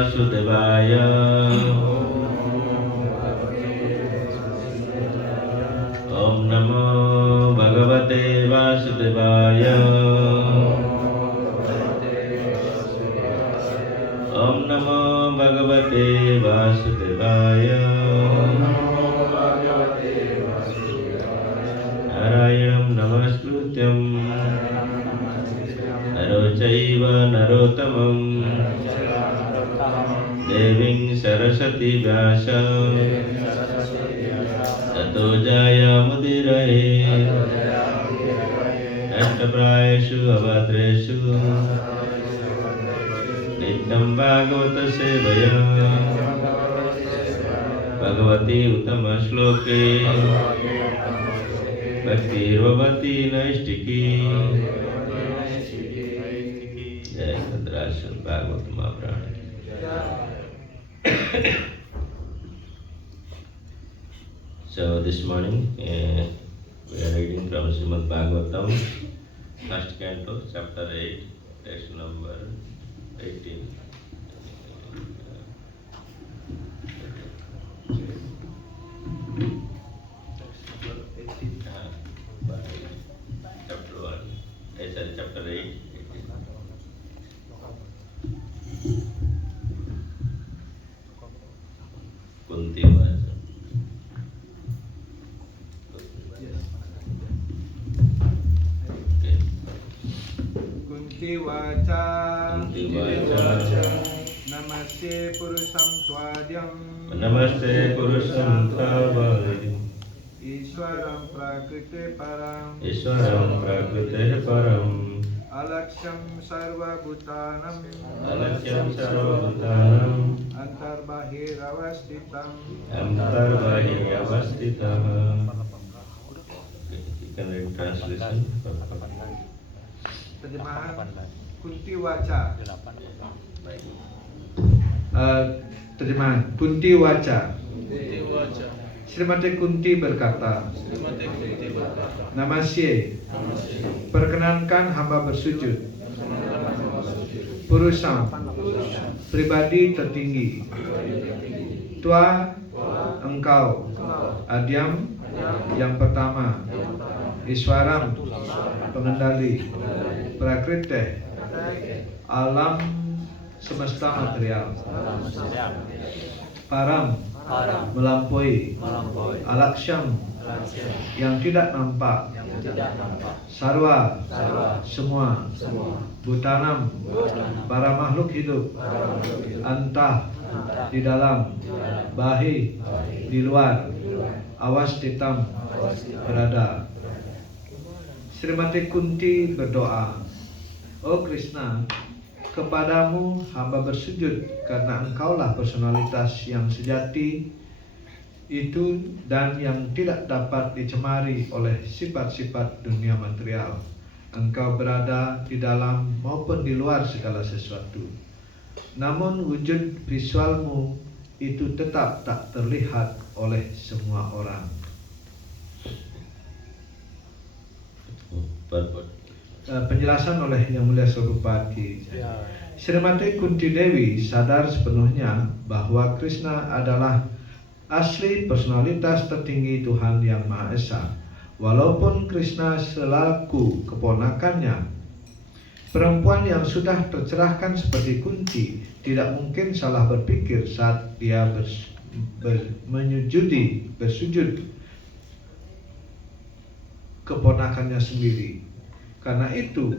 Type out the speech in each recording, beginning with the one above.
Vasudevaya. Om Namo Bhagavate Vasudevaya. Om Namo Bhagavate Vasudevaya. Narayanam Namaskrutyam Naro Chaiva Narottamam Deving Saraswati Vyasa Tato Jaya Mudiraye Ashtaprayeshu Avadreshu Nityam Bhagavata Sevaya Bhagavati Uttama Shloke Bhakti Vavati Naistiki. Jai Sadrasan Bhagavatam Mahaprana. So this morning we are reading from Srimad Bhagavatam, first canto, chapter 8, text number 18. Chapter 1, chapter 8. Kunti Vacha. Kunti Vacha. Kunti Vacha. Namaste Purusam Tvadyam. Namaste Purusam Tvadyam. Ishwaram Prakrite Param. Ishwaram Prakrite Param. Alaksham Sarva Bhutanam. Alaksham Sarva Bhutanam. Antarbahir Avastitam. Antarbahir Avastitam. You can read translation. Terjemahan Kunti Vacha. Terjemahan Kunti Vacha. Srimati Kunti berkata, Namasye, perkenankan hamba bersujud. Purusam, pribadi tertinggi. Tua, engkau. Adyam, yang pertama. Iswaram, pengendali. Prakrite, alam semesta material. Param, melampaui. Alaksham, yang tidak nampak. Sarwa, semua. Bhutanam, para makhluk hidup. Antah, di dalam. Bahi, di luar. Avastitam, berada. Srimati Kunti berdoa, Oh Krishna, kepadamu hamba bersujud karena engkaulah personalitas yang sejati itu dan yang tidak dapat dicemari oleh sifat-sifat dunia material. Engkau berada di dalam maupun di luar segala sesuatu. Namun wujud visualmu itu tetap tak terlihat oleh semua orang. Penjelasan oleh Yang Mulia Sarvapati. Srimati Kunti Dewi sadar sepenuhnya bahwa Krishna adalah asli personalitas tertinggi Tuhan Yang Maha Esa. Walaupun Krishna selaku keponakannya, perempuan yang sudah tercerahkan seperti Kunti tidak mungkin salah berpikir saat dia bersujud keponakannya sendiri. Karena itu,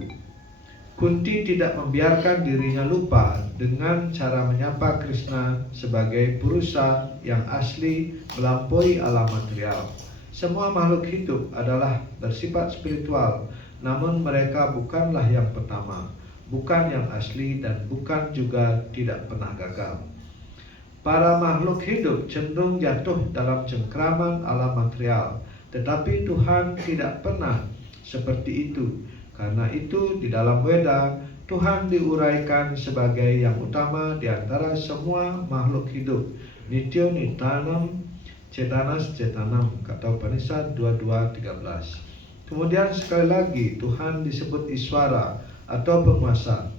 Kunti tidak membiarkan dirinya lupa dengan cara menyapa Krishna sebagai Purusa yang asli melampaui alam material. Semua makhluk hidup adalah bersifat spiritual, namun mereka bukanlah yang pertama, bukan yang asli, dan bukan juga tidak pernah gagal. Para makhluk hidup cenderung jatuh dalam cengkraman alam material, tetapi Tuhan tidak pernah seperti itu. Karena itu di dalam Weda, Tuhan diuraikan sebagai yang utama di antara semua makhluk hidup. Nityo Nitanam Cetanas Cetanam, kata Upanishad 22:13. Kemudian sekali lagi Tuhan disebut Iswara atau penguasa.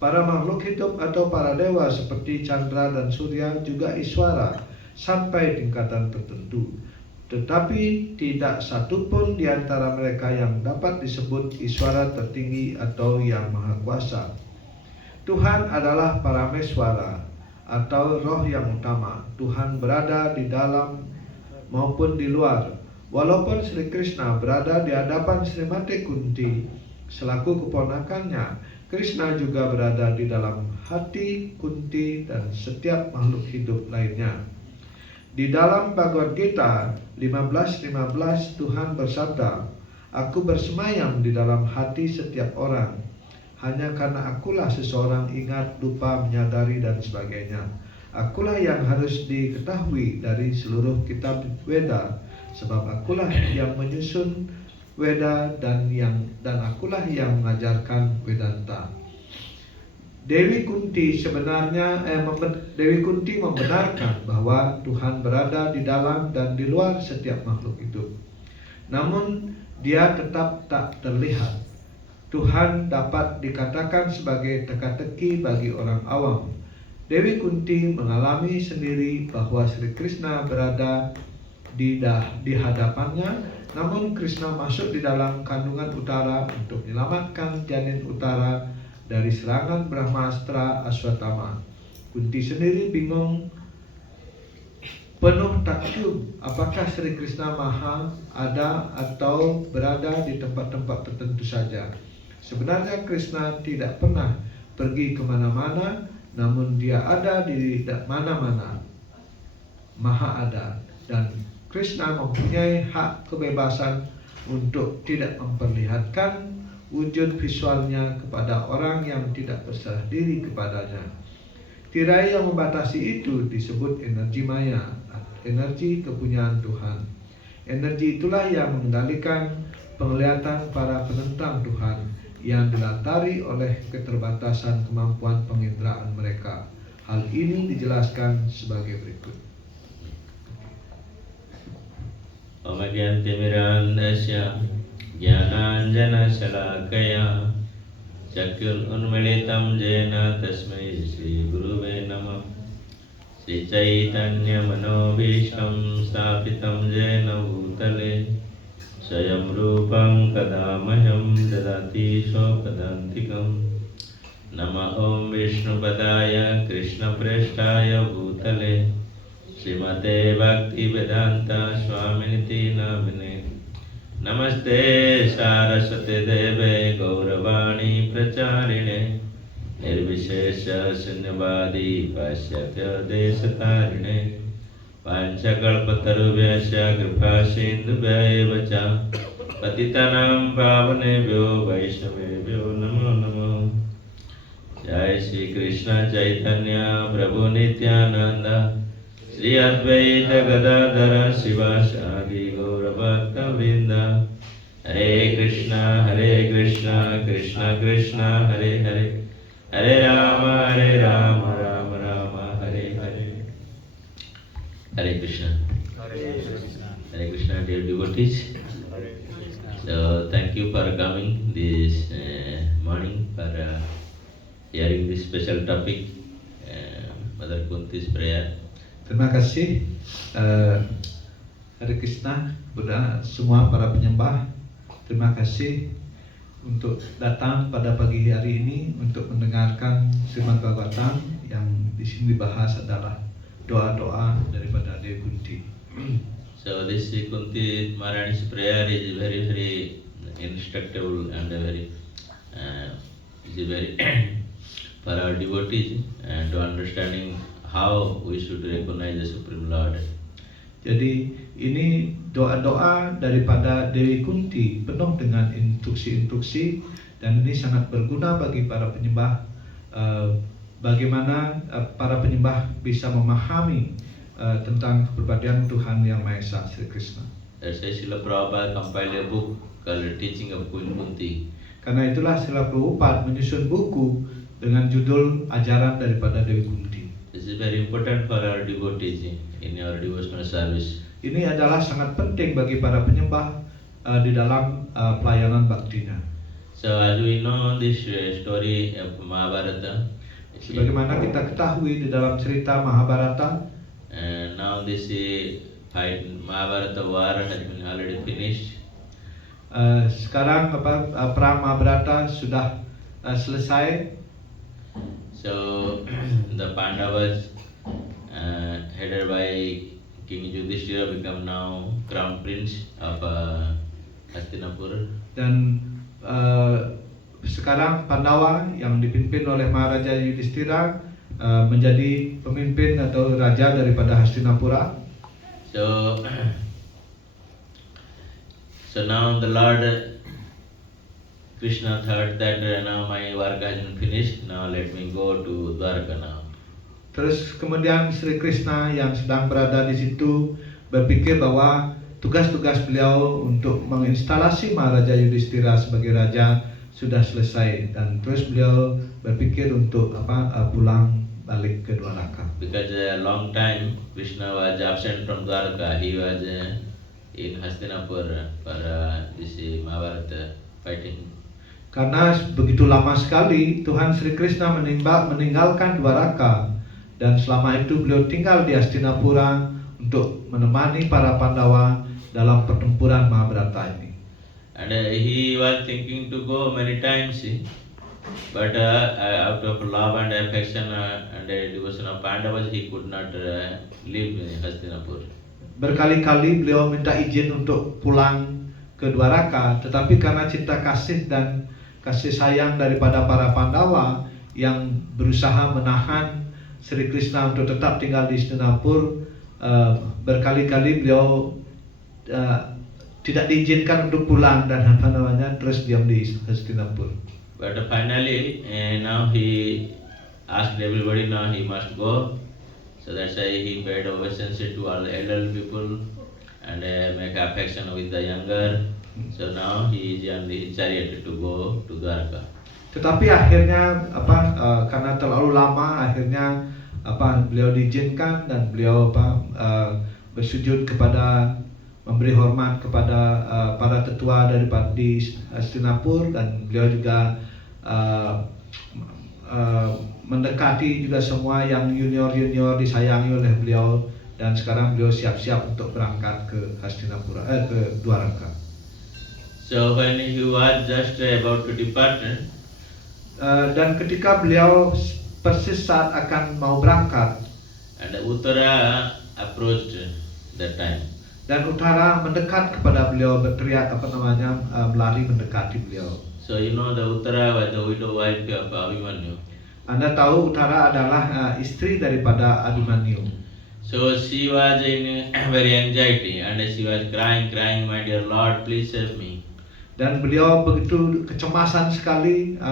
Para makhluk hidup atau para dewa seperti Chandra dan Surya juga iswara sampai tingkatan tertentu. Tetapi tidak satupun di antara mereka yang dapat disebut iswara tertinggi atau yang maha kuasa. Tuhan adalah Parameswara atau roh yang utama. Tuhan berada di dalam maupun di luar. Walaupun Sri Krishna berada di hadapan Srimati Kunti selaku keponakannya, Krishna juga berada di dalam hati Kunti dan setiap makhluk hidup lainnya. Di dalam Bhagavad Gita 15:15 Tuhan bersabda, "Aku bersemayam di dalam hati setiap orang. Hanya karena akulah seseorang ingat, lupa, menyadari dan sebagainya. Akulah yang harus diketahui dari seluruh kitab Weda, sebab akulah yang menyusun Weda dan akulah yang mengajarkan Vedanta." Dewi Kunti membenarkan bahwa Tuhan berada di dalam dan di luar setiap makhluk hidup. Namun dia tetap tak terlihat. Tuhan dapat dikatakan sebagai teka-teki bagi orang awam. Dewi Kunti mengalami sendiri bahwa Sri Krishna berada di hadapannya, namun Krishna masuk di dalam kandungan utara untuk menyelamatkan janin utara dari serangan Brahmastra Aswatthama. Kunti sendiri bingung, penuh takjub, apakah Sri Krishna Maha ada atau berada di tempat-tempat tertentu saja. Sebenarnya Krishna tidak pernah pergi kemana-mana, namun dia ada di mana-mana, Maha ada, dan Krishna mempunyai hak kebebasan untuk tidak memperlihatkan wujud visualnya kepada orang yang tidak berserah diri kepadanya. Tirai yang membatasi itu disebut energi maya, energi kepunyaan Tuhan. Energi itulah yang mengendalikan penglihatan para penentang Tuhan yang dilatari oleh keterbatasan kemampuan penginderaan mereka. Hal ini dijelaskan sebagai berikut. Omagyantimirandasya Jnananjana Shalakaya Chakyun Unmilitam Jena Tasmai Sri Guruve Namah. Sri Chaitanya Manobhishtam Sthapitam Jena Bhutale Swayam Rupam Kadamaham Dadati Shokadantikam. Nama Om Vishnu Padaya Krishna Preshtaya Bhutale Srimate Bhakti Vedanta Swaminiti Namine. Namaste Saraswate Deve Gauravani Pracharine Nirvishesha Sunyavadi Pasyatya Desatarine Panchakalpatarubhyasya Kripa Sindhubhya Vacha Patitanam Pavanebhyo Vaishnavebhyo Namo Namo. Jai Shri Krishna Chaitanya Prabhu Nityananda Shri Advaita Gadadhara Sivasadi Gaura Bhakta Vrinda. Hare Krishna Krishna Krishna Hare Hare, Hare Rama Rama Rama Hare Hare. Hare Krishna. Hare Krishna, dear devotees. So thank you for coming this morning for hearing this special topic, Mother Kunti's prayer. Terima kasih Hare Krishna, Buddha, semua para penyembah. Terima kasih untuk datang pada pagi hari ini untuk mendengarkan Srimad Bhagavatam yang di sini dibahas adalah doa-doa daripada Dewi Kunti. So this Kunti Maharani's prayer is very very instructive and very for our devotees and to understanding how we should recognize the Supreme Lord. Jadi ini doa-doa daripada Dewi Kunti penuh dengan instruksi-instruksi, dan ini sangat berguna bagi para penyembah, bagaimana para penyembah bisa memahami tentang kepribadian Tuhan Yang Maha Esa, Sri Krishna. That's why Srila Prabhupada compiled a book called Teaching of Queen Kunti. Karena itulah Srila Prabhupada menyusun buku dengan judul Ajaran daripada Dewi Kunti. This is very important for our devotees in our devotional service. Ini adalah sangat penting bagi para penyembah di dalam pelayanan baktinya. So as we know this story of Mahabharata, Sebagaimana kita ketahui di dalam cerita Mahabharata, and now this fight Mahabharata war has been already finished. sekarang perang Mahabharata sudah selesai. So the Pandavas headed by King Yudhishthira become now crown prince of Hastinapur. Dan sekarang Pandawa yang dipimpin oleh Maharaja Yudhishthira menjadi pemimpin atau raja daripada Hastinapura. So now the Lord Krishna thought that now my work has been finished. Now let me go to Dwarka now. Terus kemudian Sri Krishna yang sedang berada di situ berpikir bahwa tugas-tugas beliau untuk menginstalasi Maharaja Yudhishthira sebagai raja sudah selesai, dan terus beliau berpikir untuk pulang balik ke Dwaraka. Because a long time Krishna was absent from Dwarka, he was in Hastinapur for this Mahabharata fighting. Karena begitu lama sekali Tuhan Sri Krishna meninggalkan Dwaraka, dan selama itu beliau tinggal di Hastinapura untuk menemani para Pandawa dalam pertempuran Mahabharata ini. And he was thinking to go many times, but out of love and affection and devotion of Pandavas, he could not leave Hastinapur. Berkali-kali beliau minta izin untuk pulang ke Dwaraka, tetapi karena cinta kasih dan kasih sayang daripada para Pandawa yang berusaha menahan Sri Krishna untuk tetap tinggal di Hastinapur, berkali-kali beliau tidak diizinkan untuk pulang dan terus diam di Hastinapur. But finally, now he asked everybody now he must go. So that's why he paid obeisance to all the elderly people and make affection with the younger. So now he is on the chariot to go to Dwarka. Tetapi akhirnya karena terlalu lama, akhirnya beliau diizinkan dan beliau bersujud kepada, memberi hormat kepada para tetua daripada di Hastinapur, dan beliau juga mendekati juga semua yang junior disayangi oleh beliau, dan sekarang beliau siap-siap untuk berangkat ke Hastinapura, ke Dwaraka. So when he was just about to depart, dan ketika beliau persis saat akan mau berangkat, and Uttara approached that time. Dan Uttara mendekat kepada beliau, berteriak melari mendekati beliau. So you know the Uttara was the widow wife of Abhimanyu. Anda tahu Uttara adalah istri daripada Abhimanyu. So she was in very anxiety and she was crying, my dear Lord, please save me. Dan beliau begitu kecemasan sekali,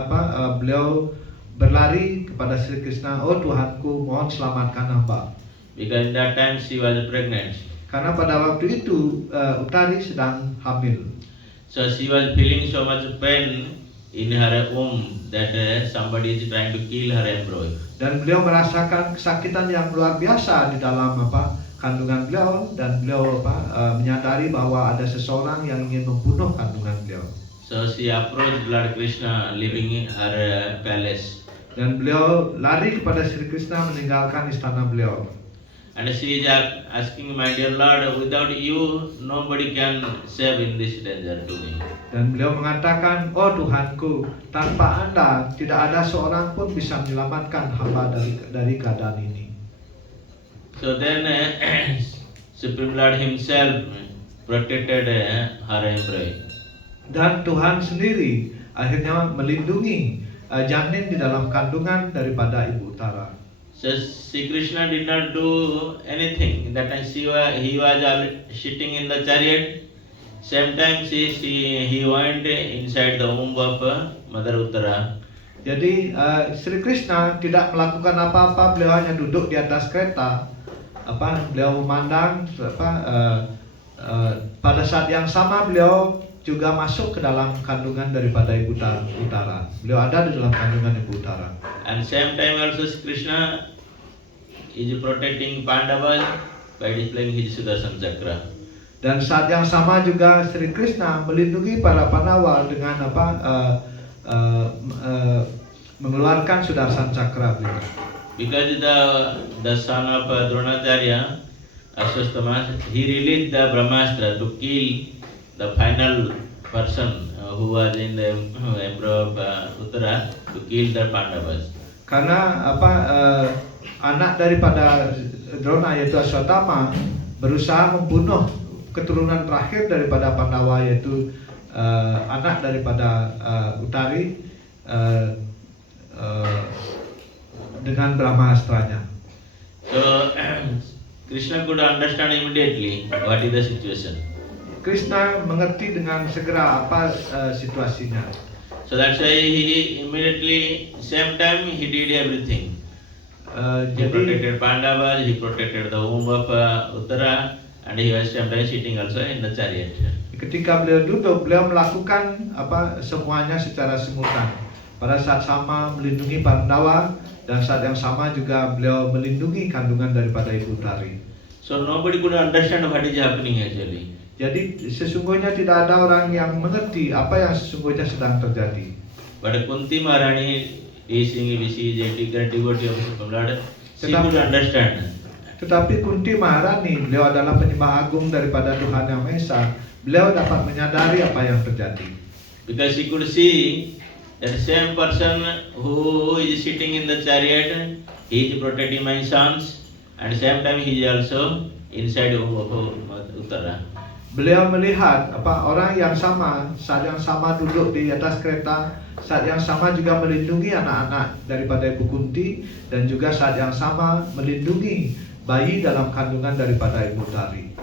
beliau berlari kepada Sri Krishna, oh Tuhanku, mohon selamatkan hamba. Because that time she was pregnant. Karena pada waktu itu Uttari sedang hamil. So she was feeling so much pain in her womb that somebody is trying to kill her embryo. Dan beliau merasakan kesakitan yang luar biasa di dalam kandungan beliau, dan beliau menyadari bahwa ada seseorang yang ingin membunuh kandungan beliau. So she approached Lord Krishna leaving her palace. Dan beliau lari kepada Sri Krishna meninggalkan istana beliau. And she is asking, my dear Lord, without you nobody can save in this danger to me. Dan beliau mengatakan, oh Tuhanku, tanpa Anda tidak ada seorang pun bisa menyelamatkan hamba dari keadaan ini. So then Supreme Lord himself protected her embryo. Dan Tuhan sendiri akhirnya melindungi janin di dalam kandungan daripada Ibu Uttara. So Sri Krishna did not do anything. That time he was sitting in the chariot. Same time he went inside the womb of Mother Uttara. Jadi Sri Krishna tidak melakukan apa-apa, beliau hanya duduk di atas kereta. Beliau memandang pada saat yang sama beliau juga masuk ke dalam kandungan daripada Ibu Uttara. Beliau ada di dalam kandungan Ibu Uttara. And same time also Krishna is protecting Pandavas by displaying his Sudarshan Chakra. Dan saat yang sama juga Sri Krishna melindungi para Pandawa dengan mengeluarkan Sudarshan Cakra beliau. Because the son of Dronacharya, Ashwasthama, he released the Brahmastra to kill the final person who was in the Emperor of Uttara, to kill the Pandavas. Karena anak daripada Drona yaitu Ashwatthama berusaha membunuh keturunan terakhir daripada Pandawa yaitu anak daripada Utari dengan Brahmastranya. So Krishna could understand immediately what is the situation. Krishna mengerti dengan segera apa situasinya. So that's why he immediately, same time he did everything. He protected Pandavas, he protected the womb of Uttara, and he was same time sitting also in the chariot. Ketika beliau duduk, beliau melakukan semuanya secara simultan. Pada saat sama melindungi Pandawa dan saat yang sama juga beliau melindungi kandungan daripada Ibu Utari. So nobody could understand what is happening actually. Jadi sesungguhnya tidak ada orang yang mengerti apa yang sesungguhnya sedang terjadi. But Kunti Maharani is seeing she is a devotee of Supreme Lord. She could understand. Tetapi Kunti Maharani, beliau adalah penyembah agung daripada Tuhan Yang Maha Esa. Beliau dapat menyadari apa yang terjadi. Because she could see that same person who is sitting in the chariot, he is protecting my sons, and same time he is also inside of Uttara. Beliau melihat orang yang sama, saat yang sama duduk di atas kereta, saat yang sama juga melindungi anak-anak daripada Ibu Kunti, dan juga saat yang sama melindungi bayi dalam kandungan daripada Ibu Utari.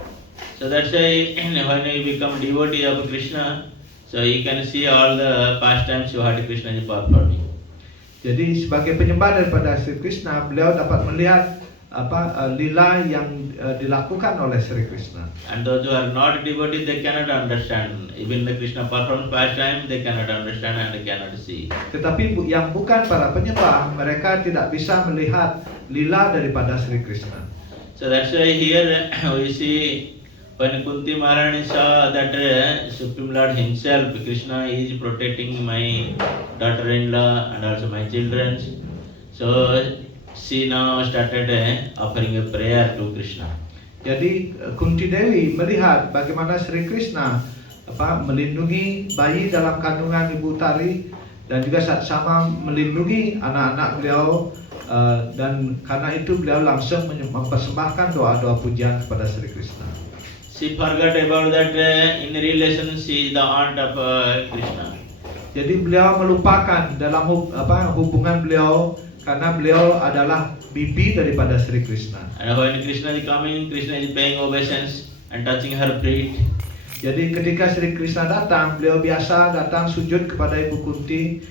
So that's why when you become devotee of Krishna, so you can see all the pastimes what Krishna is performing. Jadi sebagai penyembah daripada Sri Krishna, beliau dapat melihat lila yang dilakukan oleh Sri Krishna. And those who are not devotees, they cannot understand. Even the Krishna performs pastime, they cannot understand and they cannot see. Tetapi yang bukan para penyembah, mereka tidak bisa melihat lila daripada Sri Krishna. So that's why here we see when Kunti Maharani saw that Supreme Lord himself, Krishna, is protecting my daughter-in-law and also my children. So she now started offering a prayer to Krishna. Jadi Kunti Dewi melihat bagaimana Sri Krishna melindungi bayi dalam kandungan Ibu Utari dan juga saat sama melindungi anak-anak beliau, dan karena itu beliau langsung mempersembahkan doa-doa pujian kepada Sri Krishna. She forgot about that in relation she is the aunt of Krishna. Jadi beliau melupakan dalam hubungan beliau karena beliau adalah bibi daripada Sri Krishna. And when Krishna is coming, Krishna is paying obeisance and touching her feet. Jadi ketika Sri Krishna datang, beliau biasa datang sujud kepada Ibu Kunti,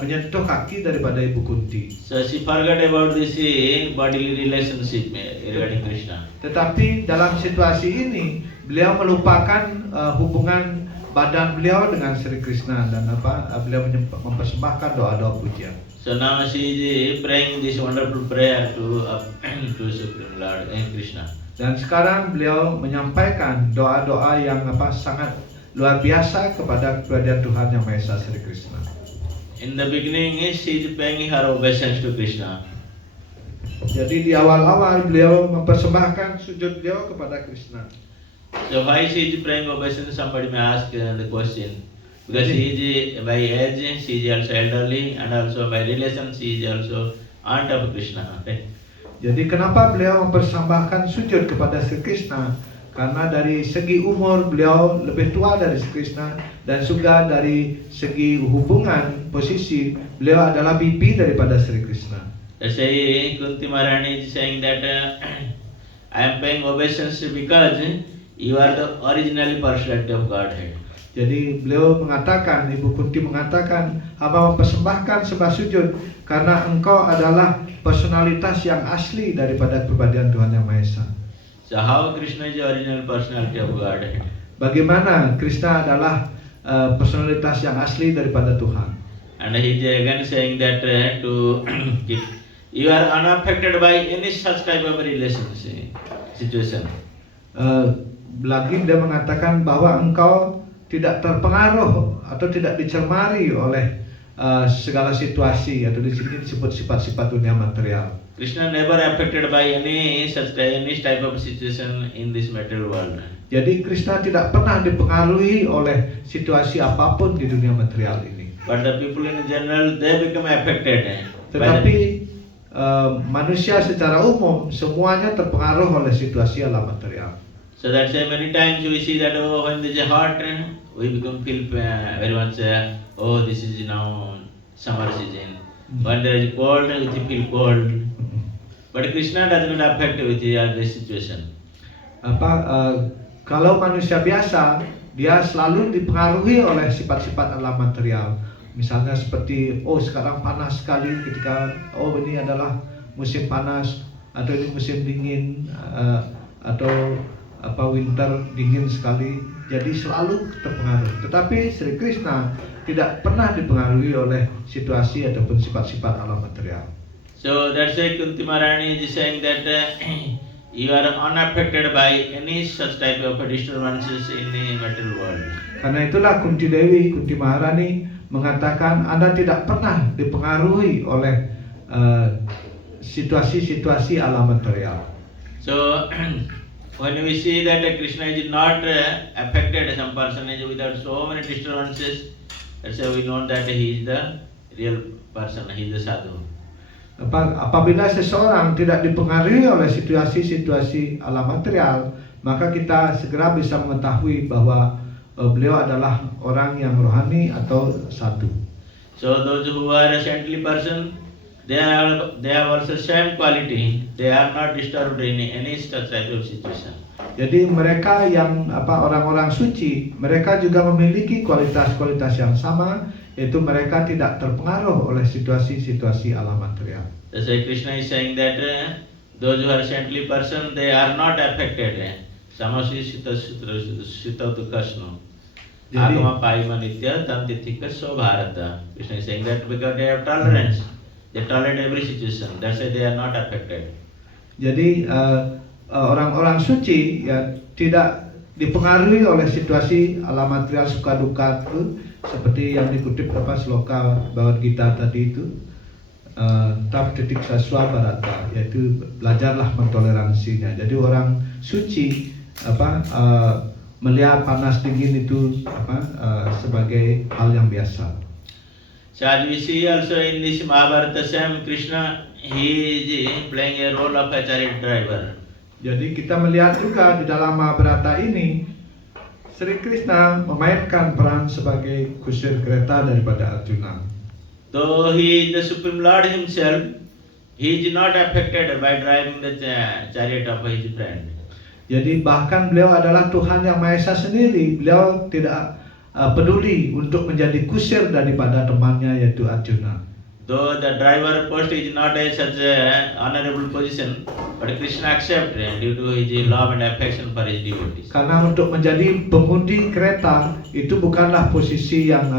menyentuh kaki daripada Ibu Kunti. So she forgot about this bodily relationship regarding Krishna. Tetapi dalam situasi ini, beliau melupakan hubungan badan beliau dengan Sri Krishna dan beliau mempersembahkan doa-doa pujian. So now she is praying this wonderful prayer to Supreme Lord Krishna. Dan sekarang beliau menyampaikan doa-doa yang sangat luar biasa kepada kepada Tuhan Yang Maha Esa Sri Krishna. In the beginning, she is paying her obeisance to Krishna. Jadi di awal-awal beliau mempersembahkan sujud beliau kepada Krishna. So why she is praying obeisance? Somebody may ask the question. Because she is by age, she is also elderly, and also by relation, she is also aunt of Krishna. Jadi kenapa beliau mempersembahkan sujud kepada Sri Krishna? Karena dari segi umur beliau lebih tua dari Sri Krishna, dan juga dari segi hubungan posisi beliau adalah bibi daripada Sri Krishna. That's why Kunti Maharani is saying that I am paying obeisance because you are the originally personality of Godhead. Jadi beliau mengatakan, Ibu Kunti mengatakan, hamba mempersembahkan sembah sujud karena engkau adalah personalitas yang asli daripada kepribadian Tuhan Yang Maha Esa. So how Krishna is the original personality of Godhead? Bagaimana Krishna adalah personalitas yang asli daripada Tuhan? And he is again saying that you are unaffected by any such type of relationship situation. Lagi dia mengatakan bahwa engkau tidak terpengaruh atau tidak dicermari oleh segala situasi, atau di sini disebut sifat-sifat dunia material. Krishna never affected by any type of situation in this material world. Jadi Krishna tidak pernah dipengaruhi oleh situasi apapun di dunia material ini. But the people in general, they become affected. Tetapi manusia secara umum semuanya terpengaruh oleh situasi alam material. So that's why many times we see that when there is a hot, we become feel very much. This is now summer season. When there is cold, we feel cold. But Krishna does not affect with this situation. Kalau manusia biasa, dia selalu dipengaruhi oleh sifat-sifat alam material. Misalnya seperti sekarang panas sekali ketika ini adalah musim panas, atau ini musim dingin, atau winter dingin sekali. Jadi selalu terpengaruh. Tetapi Sri Krishna tidak pernah dipengaruhi oleh situasi ataupun sifat-sifat alam material. So that's why Kunti Maharani is saying that you are unaffected by any such type of disturbances in the material world. Karena itulah Kunti Dewi, Kunti Maharani mengatakan Anda tidak pernah dipengaruhi oleh situasi-situasi alam material. So when we see that Krishna is not affected, some person is without so many disturbances, that's why we know that he is the real person, he is the sadhu. Apabila seseorang tidak dipengaruhi oleh situasi-situasi alam material, maka kita segera bisa mengetahui bahwa beliau adalah orang yang rohani atau sadhu. So those who are a saintly person, they have also same quality. They are not disturbed in any such type of situation. Jadi mereka yang orang-orang suci, mereka juga memiliki kualitas-kualitas yang sama, yaitu mereka tidak terpengaruh oleh situasi-situasi alam material. That's why Krishna is saying that those who are saintly person, they are not affected. Samasi sita tu kasno. Agama paima nitya tantitika so bharata. Krishna is saying that because they have tolerance, they tolerate every situation. That's why they are not affected. Jadi orang-orang suci ya tidak dipengaruhi oleh situasi alam material suka duka itu, seperti yang dikutip sloka Bhagavad Gita tadi itu, tap titik saswa barata, yaitu belajarlah mentoleransinya. Jadi orang suci melihat panas dingin itu sebagai hal yang biasa. So as we see also in this Mahabharata, same Krishna, he is playing a role of a chariot driver. Jadi kita melihat juga di dalam Mahabharata ini, Sri Krishna memainkan peran sebagai kusir kereta daripada Arjuna. Though he is the Supreme Lord himself, he is not affected by driving the chariot of his friend. Jadi bahkan beliau adalah Tuhan yang Maha Esa sendiri. Beliau tidak peduli untuk menjadi kusir daripada temannya yaitu Arjuna. Though the driver post is not such a honorable position, but Krishna accept due to his love and affection for his devotees. Karena untuk menjadi pemudi kereta itu bukanlah posisi yang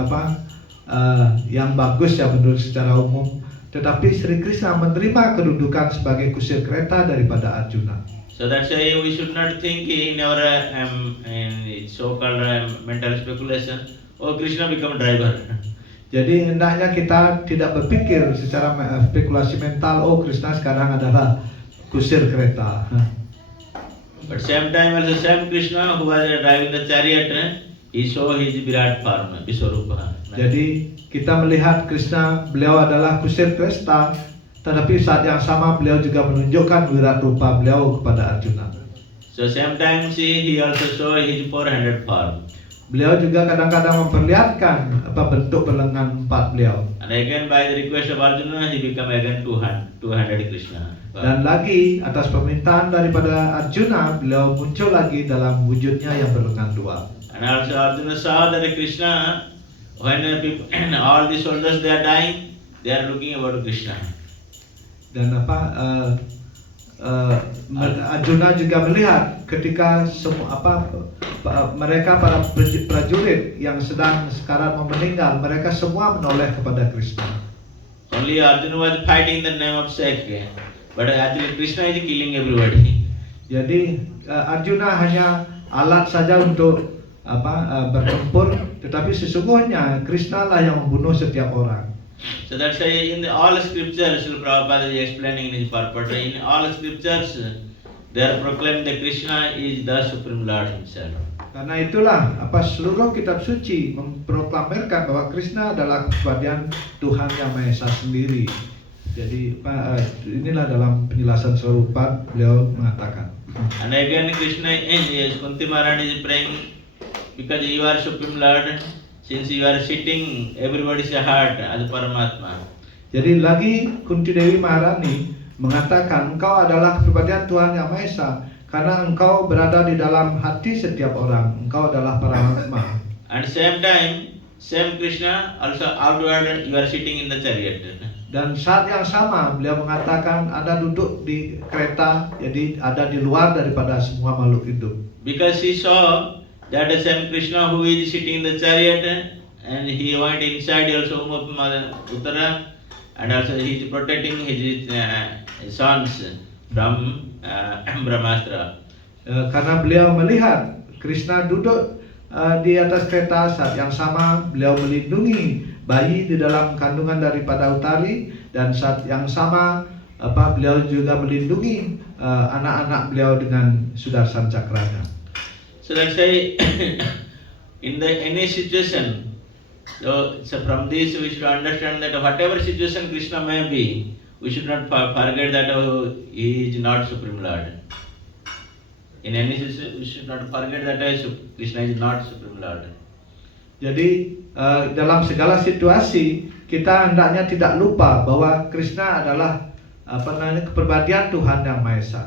yang bagus ya menurut secara umum, tetapi Sri Krishna menerima kedudukan sebagai kusir kereta daripada Arjuna. So that's why we should not think in our in so-called mental speculation, Krishna become driver. Jadi hendaknya kita tidak berpikir secara spekulasi mental, Krishna sekarang adalah kusir kereta. But same time also same Krishna who was driving the chariot, he saw his Virat form, Viswarupa. Jadi kita melihat Krishna, beliau adalah kusir kereta, tetapi saat yang sama beliau juga menunjukkan Virat rupa beliau kepada Arjuna. So same time he also saw his 400 form. Beliau juga kadang-kadang memperlihatkan bentuk berlengan empat beliau. And again by the request of Arjuna, he become again 200 Krishna. Dan lagi atas permintaan daripada Arjuna, beliau muncul lagi dalam wujudnya yang berlengan dua. And also Arjuna saw that Krishna, when all the soldiers they are dying, they are looking about Krishna. Dan Arjuna juga melihat ketika mereka para prajurit yang sedang sekarang meninggal, mereka semua menoleh kepada Krishna. Only Arjuna was fighting in the name of Sakya, but actually Krishna is killing everybody. Jadi Arjuna hanya alat saja untuk bertempur, tetapi sesungguhnya Krishna lah yang membunuh setiap orang. So that's why in all scriptures, Srila Prabhupada is explaining in his purport, in all scriptures, they are proclaiming that Krishna is the Supreme Lord himself. Karena itulah seluruh kitab suci memproklamirkan bahwa Krishna adalah kepribadian Tuhan yang Maha Esa sendiri. Jadi inilah dalam penjelasan Swarupa beliau mengatakan. And again Krishna, yes, Kunti Maharani is praying, because you are Supreme Lord, since you are sitting everybody's heart as Paramatma. Jadi lagi Kunti Dewi Maharani mengatakan, engkau adalah kepribadian Tuhan yang Maha Esa karena engkau berada di dalam hati setiap orang, engkau adalah Paramatma. And same time, same Krishna also outward you are sitting in the chariot. Dan saat yang sama beliau mengatakan ada duduk di kereta, jadi ada di luar daripada semua makhluk hidup. Because he saw that the same Krishna who is sitting in the chariot, and he went inside also Uttara, and also he is protecting his sons from Brahmastra. Karena beliau melihat Krishna duduk di atas kereta, saat yang sama beliau melindungi bayi di dalam kandungan daripada Utari, dan saat yang sama beliau juga melindungi anak-anak beliau dengan Sudarsana Cakranya. So that's why in any situation, so from this we should understand that whatever situation Krishna may be, we should not forget that he is not Supreme Lord. In any situation, we should not forget that Krishna is not Supreme Lord. Jadi dalam segala situasi kita hendaknya tidak lupa bahwa Krishna adalah kepribadian Tuhan yang Maha Esa.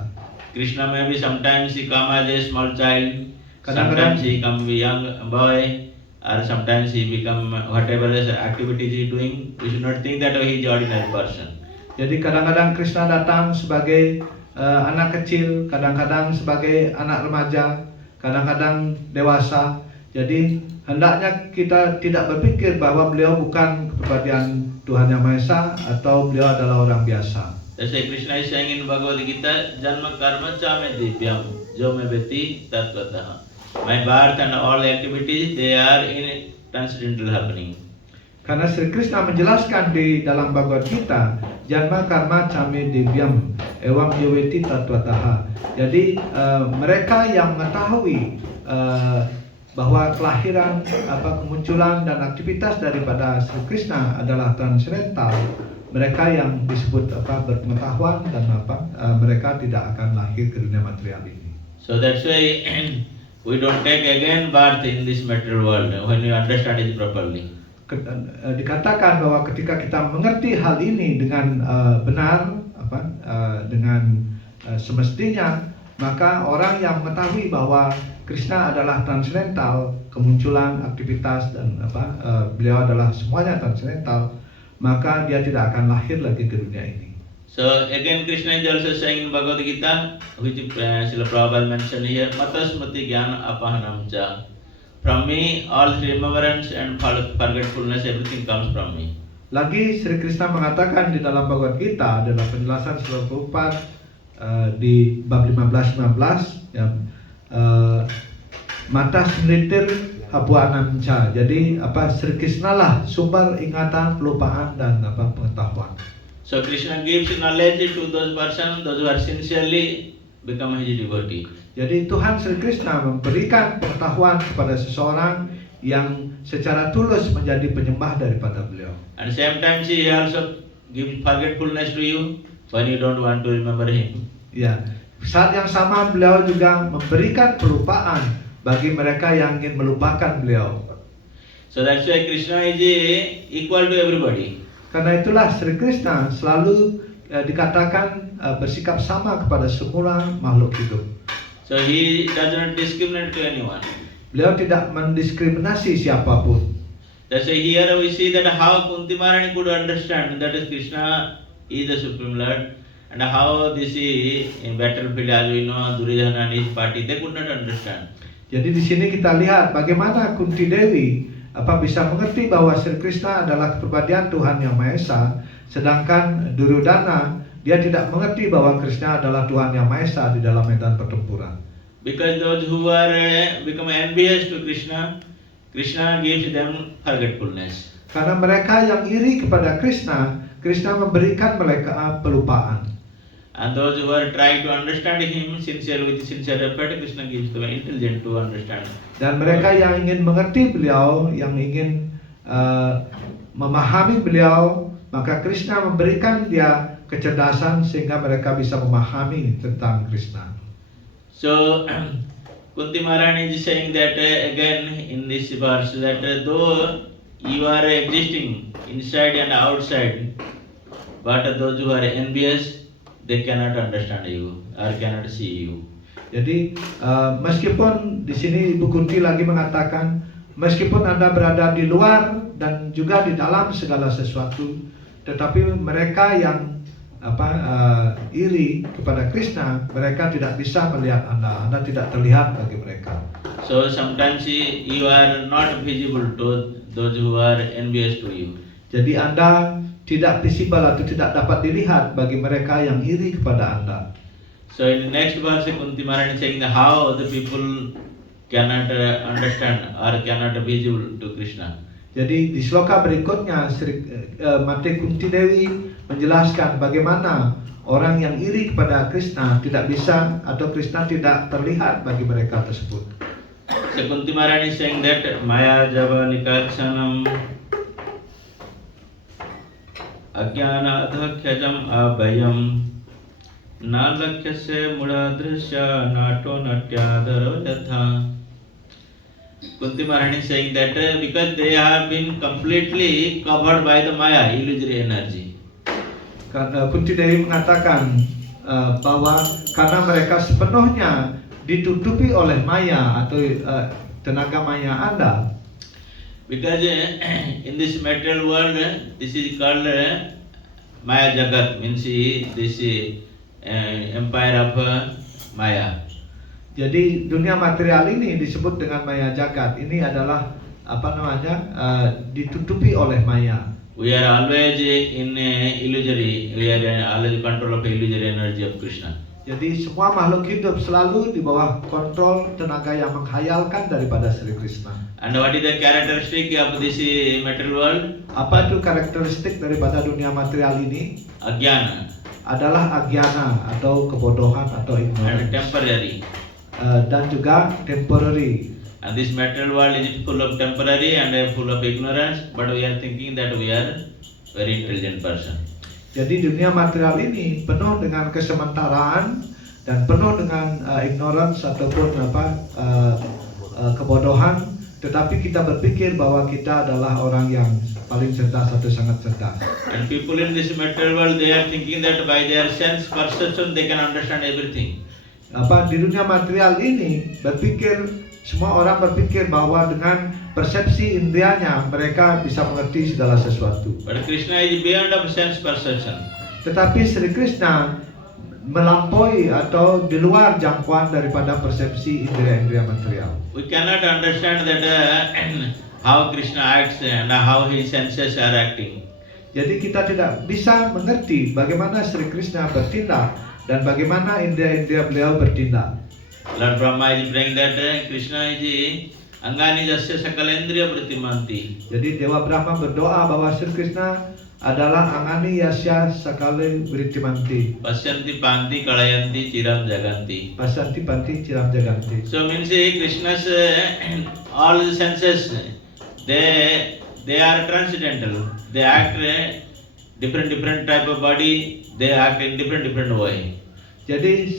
Krishna may be sometimes he come as a small child, Kadang-kadang- sometimes he come a young boy, or sometimes he become whatever activities he is doing. We should not think that he is ordinary person. Jadi kadang-kadang Krishna datang sebagai anak kecil, kadang-kadang sebagai anak remaja, kadang-kadang dewasa. Jadi hendaknya kita tidak berpikir bahwa beliau bukan kepribadian Tuhan yang Maha Esa atau beliau adalah orang biasa. That's why Krishna is saying in Bhagavad Gita, Janma karma cha me divyam, jo me veti tattvataha. My birth and all activities, they are in transcendental happening. Karena Sri Krishna menjelaskan di dalam Bhagavad Gita, Janma karma came divyam, ewam yoweti tattvataha. Jadi mereka yang mengetahui bahwa kelahiran, kemunculan dan aktivitas daripada Sri Krishna adalah transendental, mereka yang disebut berpengetahuan dan mereka tidak akan lahir ke dunia material ini. So that's why we don't take again birth in this material world when we understand it properly. Dikatakan bahwa ketika kita mengerti hal ini dengan benar, dengan semestinya, maka orang yang mengetahui bahwa Krishna adalah transendental, kemunculan, aktivitas, dan beliau adalah semuanya transendental, maka dia tidak akan lahir lagi ke dunia ini. So again Krishna is also saying in Bhagavad Gita, which Srila Prabhupada mentioned here, Mata Smriti Jnana Apahanam Cha. From me, all remembrance and forgetfulness, everything comes from me. Lagi Sri Krishna mengatakan di dalam Bhagavad Gita, dalam penjelasan Srila Prabhupada di bab 15-19, ya, mata smritir hapuanam cha. Jadi Sri Krishna lah sumber ingatan, pelupaan dan pengetahuan. So Krishna gives knowledge to those persons, those who are sincerely become his devotee. Jadi Tuhan Sri Krishna memberikan pengetahuan kepada seseorang yang secara tulus menjadi penyembah daripada beliau. And same time he also gives forgetfulness to you when you don't want to remember him. Ya, saat yang sama beliau juga memberikan pelupaan bagi mereka yang ingin melupakan beliau. So that's why Krishna is equal to everybody. Karena itulah Sri Krishna selalu dikatakan bersikap sama kepada semua makhluk hidup. So he does not discriminate to anyone. Beliau tidak mendiskriminasi siapapun. That's why here we see that how Kunti Maharani could understand that is Krishna is the Supreme Lord, and how this is in battlefield, as we know, Duryodhana and his party, they could not understand. Jadi di sini kita lihat bagaimana Kunti Dewi bisa mengerti bahwa Sri Krishna adalah kepribadian Tuhan yang Maha Esa, sedangkan Duryodhana dia tidak mengerti bahwa Krishna adalah Tuhan yang Maha Esa di dalam medan pertempuran. Because those who are become envious to Krishna, Krishna gives them forgetfulness. Karena mereka yang iri kepada Krishna, Krishna memberikan mereka pelupaan. And those who are trying to understand him with sincere effort, Krishna gives them intelligence to understand. Dan mereka yang ingin mengerti beliau, yang ingin memahami beliau, maka Krishna memberikan dia kecerdasan sehingga mereka bisa memahami tentang Krishna. So Kunti Maharani is saying that again in this verse that though you are existing inside and outside, but those who are envious, they cannot understand you or cannot see you. Jadi meskipun di sini Ibu Kunti lagi mengatakan, meskipun Anda berada di luar dan juga di dalam segala sesuatu, tetapi mereka yang iri kepada Krishna, mereka tidak bisa melihat Anda tidak terlihat bagi mereka. So sometimes you are not visible to those who are envious to you. Jadi Anda tidak visible atau tidak dapat dilihat bagi mereka yang iri kepada Anda. So in the next verse, Kunti Maharani saying that how the people cannot understand or cannot visible to Krishna. Jadi di sloka berikutnya Mate Kunti Dewi menjelaskan bagaimana orang yang iri kepada Krishna tidak bisa atau Krishna tidak terlihat bagi mereka tersebut. So Kunti Maharani saying that Maya Java Nikakshanam Ajnana Adhakyajam Abhayam Nalakyasya Muladrisya Nato Natyadharo Yatha. Kunti Maharani saying that because they have been completely covered by the Maya, illusory energy. Kunti Dewi mengatakan bahwa karena mereka sepenuhnya ditutupi oleh Maya atau tenaga Maya Anda. Because in this material world, this is called Maya Jagat, means this empire of Maya. Jadi dunia material ini disebut dengan Maya Jagat. Ini adalah ditutupi oleh Maya. We are always in illusory. We are always control of illusory energy of Krishna. Jadi semua makhluk hidup selalu di bawah kontrol tenaga yang menghayalkan daripada Sri Krishna. And what is the characteristic of this material world? Apa itu karakteristik daripada dunia material ini? Ajnana. Adalah agyana atau kebodohan atau And ignorance. temporary. Dan juga temporary. And this material world is full of temporary and full of ignorance, but we are thinking that we are very intelligent person. Jadi dunia material ini penuh dengan kesementaraan dan penuh dengan ignorance ataupun kebodohan, tetapi kita berpikir bahwa kita adalah orang yang paling cerdas atau sangat cerdas. And people in this material world, they are thinking that by their sense perception they can understand everything. Di dunia material ini semua orang berpikir bahwa dengan persepsi indrianya mereka bisa mengerti segala sesuatu. But Krishna is beyond of sense perception. Tetapi Sri Krishna melampaui atau di luar jangkauan daripada persepsi indria-indria material. We cannot understand that how Krishna acts and how his senses are acting. Jadi kita tidak bisa mengerti bagaimana Sri Krishna bertindak dan bagaimana indria-indria beliau bertindak. Lord Brahma is praying that Krishna is Angani Jasya Sakalendriya Pratimanti. Jadi Dewa Brahma berdoa bahwa Sri Krishna adalah Angani Yasya Sakale Vritimanti. Pasyanti Panti Kalayanti Chiram Jaganti. Pasyanti Panti Chiram Jaganti. So means Krishna's all the senses they are transcendental. They act different type of body. They act in different way. Jadi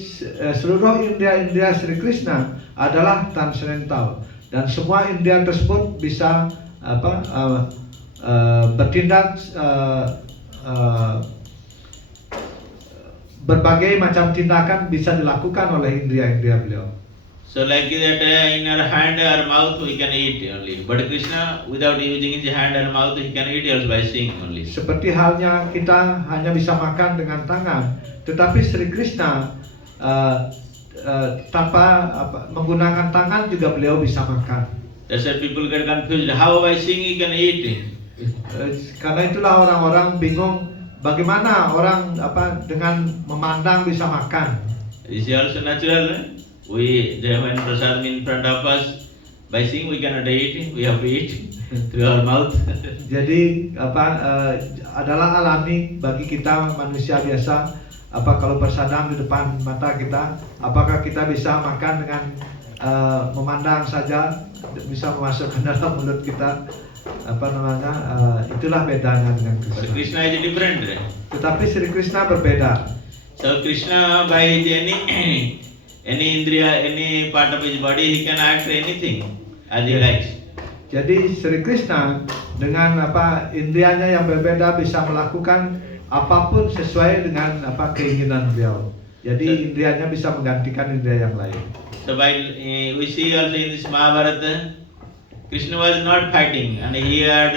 seluruh indria-indria Sri Krishna adalah transcendental dan semua indria tersebut bisa bertindak berbagai macam tindakan bisa dilakukan oleh indria-indria beliau. So like that in our hand or mouth we can eat only. But Krishna without using his hand and mouth he can eat also by seeing only. Seperti halnya kita hanya bisa makan dengan tangan, tetapi Sri Krishna tanpa menggunakan tangan juga beliau bisa makan. That's why people get confused. How by seeing he can eat? Karena itulah orang-orang bingung bagaimana orang dengan memandang bisa makan. Is also natural. We when prasad in front of us, by seeing we cannot eat. We have to eat. through our mouth. Jadi adalah alami bagi kita manusia biasa. Kalau bersadam di depan mata kita, apakah kita bisa makan dengan memandang saja, bisa memasukkan dalam mulut kita? Itulah bedanya dengan But Krishna. Krishna is different. Tetapi Sri Krishna berbeda. So Krishna, by his any indriya, any part of his body, he can act anything as he likes. Jadi Sri Krishna dengan indrianya yang berbeda bisa melakukan apapun sesuai dengan keinginan beliau. Jadi indrianya bisa menggantikan indria yang lain. So while we see also in this Mahabharata, Krishna was not fighting and he had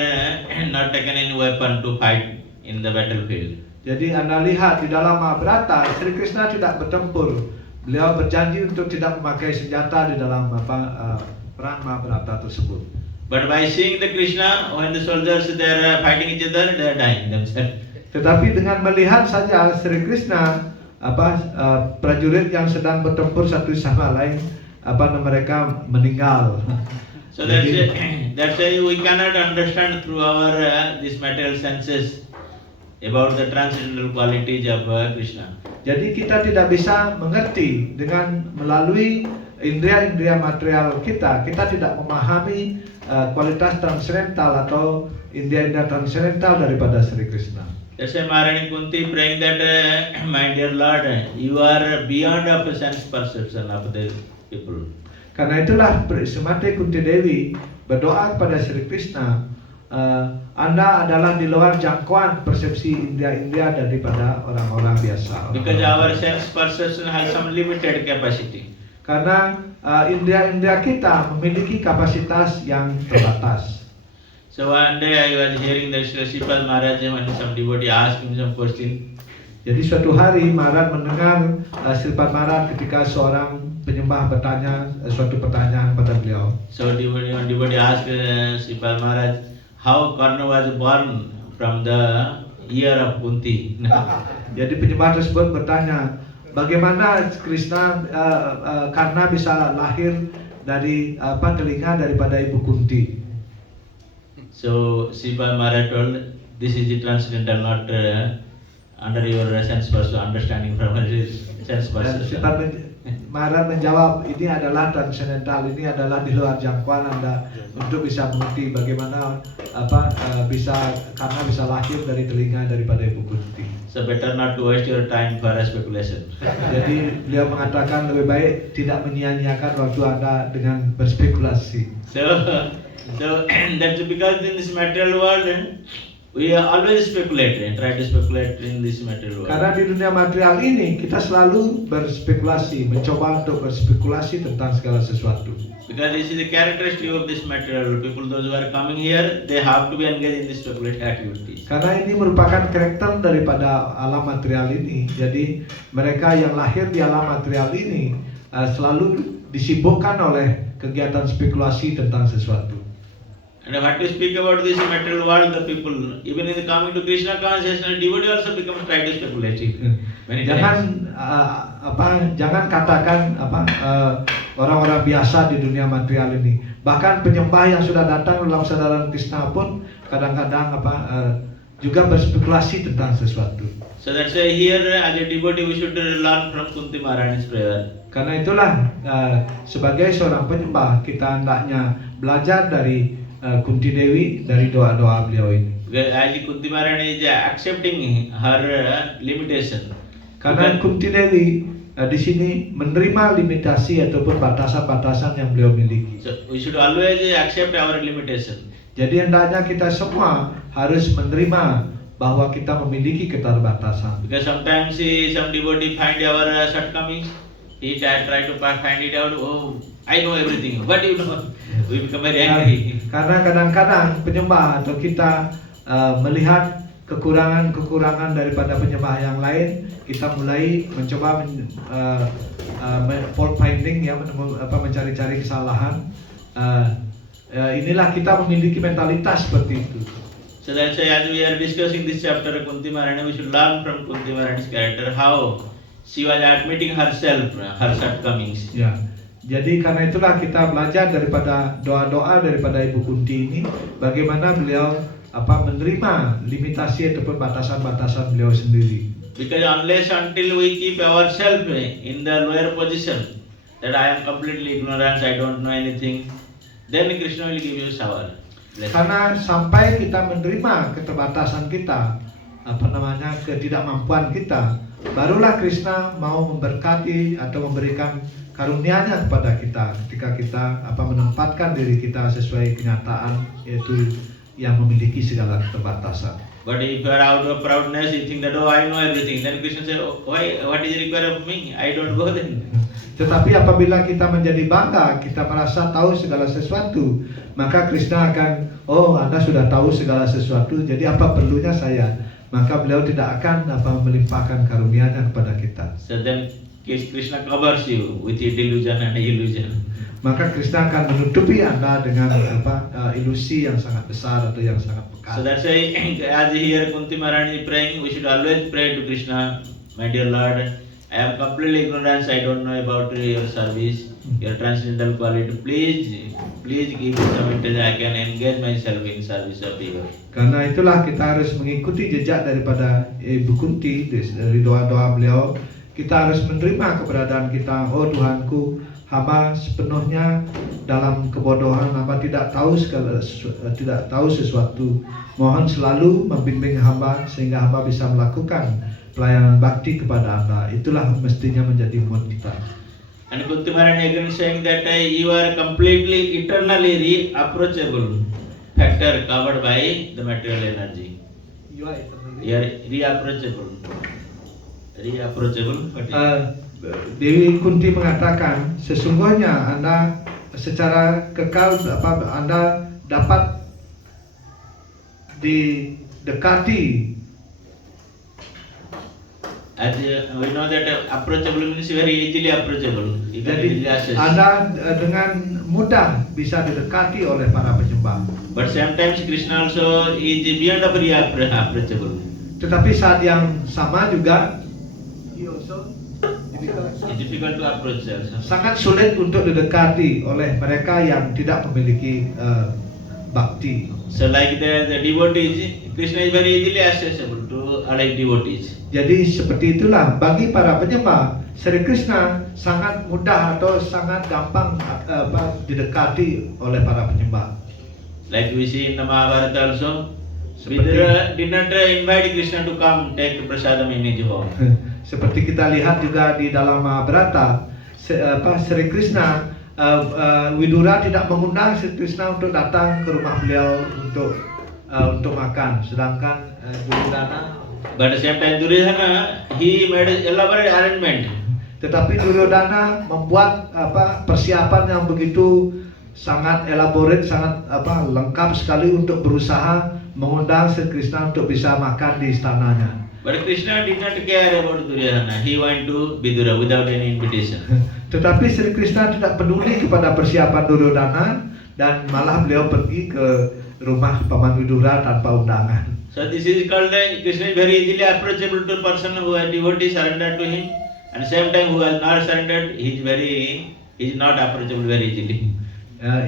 not taken any weapon to fight in the battlefield. Jadi Anda lihat di dalam Mahabharata, Sri Krishna tidak bertempur. Beliau berjanji untuk tidak memakai senjata di dalam perang Mahabharata tersebut. But by seeing the Krishna, when the soldiers they are fighting each other, they are dying themselves. Tetapi dengan melihat saja Sri Krishna, prajurit yang sedang bertempur satu sama lain, mereka meninggal. So that's why we cannot understand through our these material senses about the transcendental qualities of Krishna. Jadi kita tidak bisa mengerti dengan melalui indria-indria material kita tidak memahami kualitas transcendental atau indria-indria transcendental daripada Sri Krishna. That's why Maharani Kunti praying that, my dear Lord, you are beyond of sense perception of the people. Karena itulah Srimati Kunti Dewi berdoa kepada Sri Krishna, Anda adalah di luar jangkauan persepsi indria-indria daripada orang-orang biasa. Because our sense perception has some limited capacity. Karena indria-indria kita memiliki kapasitas yang terbatas. So one day I was hearing that Sripal Maharaj, when some devotee asked him some question. Jadi suatu hari Maharaj mendengar Sripal Maharaj ketika seorang penyembah bertanya suatu pertanyaan pada beliau. So devotee asked Sripal Maharaj, how Karna was born from the ear of Kunti. Jadi penyembah tersebut bertanya, bagaimana Krishna Karna bisa lahir dari telinga daripada ibu Kunti. So Sripal Maharaj told, this is the transcendental, not under your sense perception, understanding from his sense perception. Sripal Maharaj menjawab, ini adalah transcendental, ini adalah di luar jangkauan Anda untuk bisa mengerti bagaimana karena bisa lahir dari telinga daripada ibu Kunti. So better not to waste your time for a speculation. Jadi beliau mengatakan lebih baik tidak menyia-nyiakan waktu Anda dengan berspekulasi. So that's because in this material world we always speculate and try to speculate in this material world. Karena di dunia material ini kita selalu berspekulasi, mencoba untuk berspekulasi tentang segala sesuatu. Because this is the characteristic of this material people. Those who are coming here, they have to be engaged in this speculative activities. Karena ini merupakan karakter daripada alam material ini. Jadi mereka yang lahir di alam material ini selalu disibukkan oleh kegiatan spekulasi tentang sesuatu. And what to speak about this material world, the people, even in the coming to Krishna consciousness, devotee also becomes try to speculative. Jangan katakan orang-orang biasa di dunia material ini. Bahkan penyembah yang sudah datang dalam sadaran Krishna pun kadang-kadang juga berspekulasi tentang sesuatu. So that's why here as a devotee we should learn from Kunti Maharani's prayer. Karena itulah sebagai seorang penyembah kita hendaknya belajar dari Kunti Dewi dari doa-doa beliau ini. As Kunti Maharani is accepting her limitation. Karena Kunti Dewi di sini menerima limitasi ataupun batasan-batasan yang beliau miliki. So we should always accept our limitation. Jadi hendaknya kita semua harus menerima bahwa kita memiliki keterbatasan. Because sometimes some devotee find our shortcomings. He try to find it out. Oh, I know everything. What do you know? We become very angry. Karena kadang-kadang penyembah atau kita melihat kekurangan-kekurangan daripada penyembah yang lain, kita mulai mencoba fault finding, mencari-cari kesalahan. Inilah kita memiliki mentalitas seperti itu. So that's why as we are discussing this chapter of Kunti Maharani, we should learn from Kunti Maharani's character how she was admitting herself, her shortcomings. Ya. Jadi karena itulah kita belajar daripada doa-doa daripada Ibu Kunti ini, bagaimana beliau menerima limitasi ataupun batasan-batasan beliau sendiri. Because unless until we keep ourselves in the lower position, that I am completely ignorant, I don't know anything, then Krishna will give you shower. Karena sampai kita menerima keterbatasan kita, ketidakmampuan kita, barulah Krishna mau memberkati atau memberikan karunia-Nya kepada kita ketika kita menempatkan diri kita sesuai kenyataan, yaitu yang memiliki segala keterbatasan. But if you are out of proudness, you think that I know everything, then Krishna say, why? What is required of me? I don't go then. Tetapi apabila kita menjadi bangga, kita merasa tahu segala sesuatu, maka Krishna akan, Anda sudah tahu segala sesuatu, jadi apa perlunya saya? Maka beliau tidak akan melimpahkan karunia-Nya kepada kita. So then Krishna covers you with delusion and illusion. Maka Krishna akan menutupi Anda dengan ilusi yang sangat besar atau yang sangat pekat. So that's why as here Kunti Maharani is praying, we should always pray to Krishna, my dear Lord, I am completely ignorant, I don't know about your service, your transcendental quality. Please give me some intelligence, I can engage myself in service of you. Karena itulah kita harus mengikuti jejak daripada Ibu Kunti dari doa-doa beliau. Kita harus menerima keberadaan kita. Tuhanku, hamba sepenuhnya dalam kebodohan, hamba tidak tahu sesuatu. Mohon selalu membimbing hamba sehingga hamba bisa melakukan pelayanan bakti kepada Anda. Itulah mestinya menjadi mood kita. And Kunti Maharani again saying that you are completely eternally reapproachable factor covered by the material energy. You are reapproachable. Dewi Kunti mengatakan sesungguhnya Anda secara kekal Anda dapat didekati. As we know that approachable means very easily approachable. Jadi Anda dengan mudah bisa didekati oleh para penyembah. But sometimes Krishna also is beyond of approachable. Tetapi saat yang sama juga It's difficult to approach also. Sangat sulit untuk didekati oleh mereka yang tidak memiliki bakti. So like the devotees, Krishna is very easily accessible to like devotees. Jadi seperti itulah bagi para penyembah, Sri Krishna sangat mudah atau sangat gampang didekati oleh para penyembah. Like we see in the Mahabharata also, Vidura did not invite Krishna to come take prasadam in his home. Seperti kita lihat juga di dalam Mahabharata, Sri Krishna, Widura tidak mengundang Sri Krishna untuk datang ke rumah beliau untuk makan, sedangkan Duryodhana. But at the same time Duryodhana, he made an elaborate arrangement. Tetapi Duryodhana membuat persiapan yang begitu sangat elaborate, sangat lengkap sekali untuk berusaha mengundang Sri Krishna untuk bisa makan di istananya. But Krishna did not care about Duryodhana. He went to Vidura without any invitation. Tetapi Sri Krishna tidak peduli kepada persiapan Duryodhana dan malah beliau pergi ke rumah Paman Vidura tanpa undangan. So this is called Krishna is very easily approachable to a person who has devotee surrendered to him, and same time who has not surrendered, he is not approachable very easily.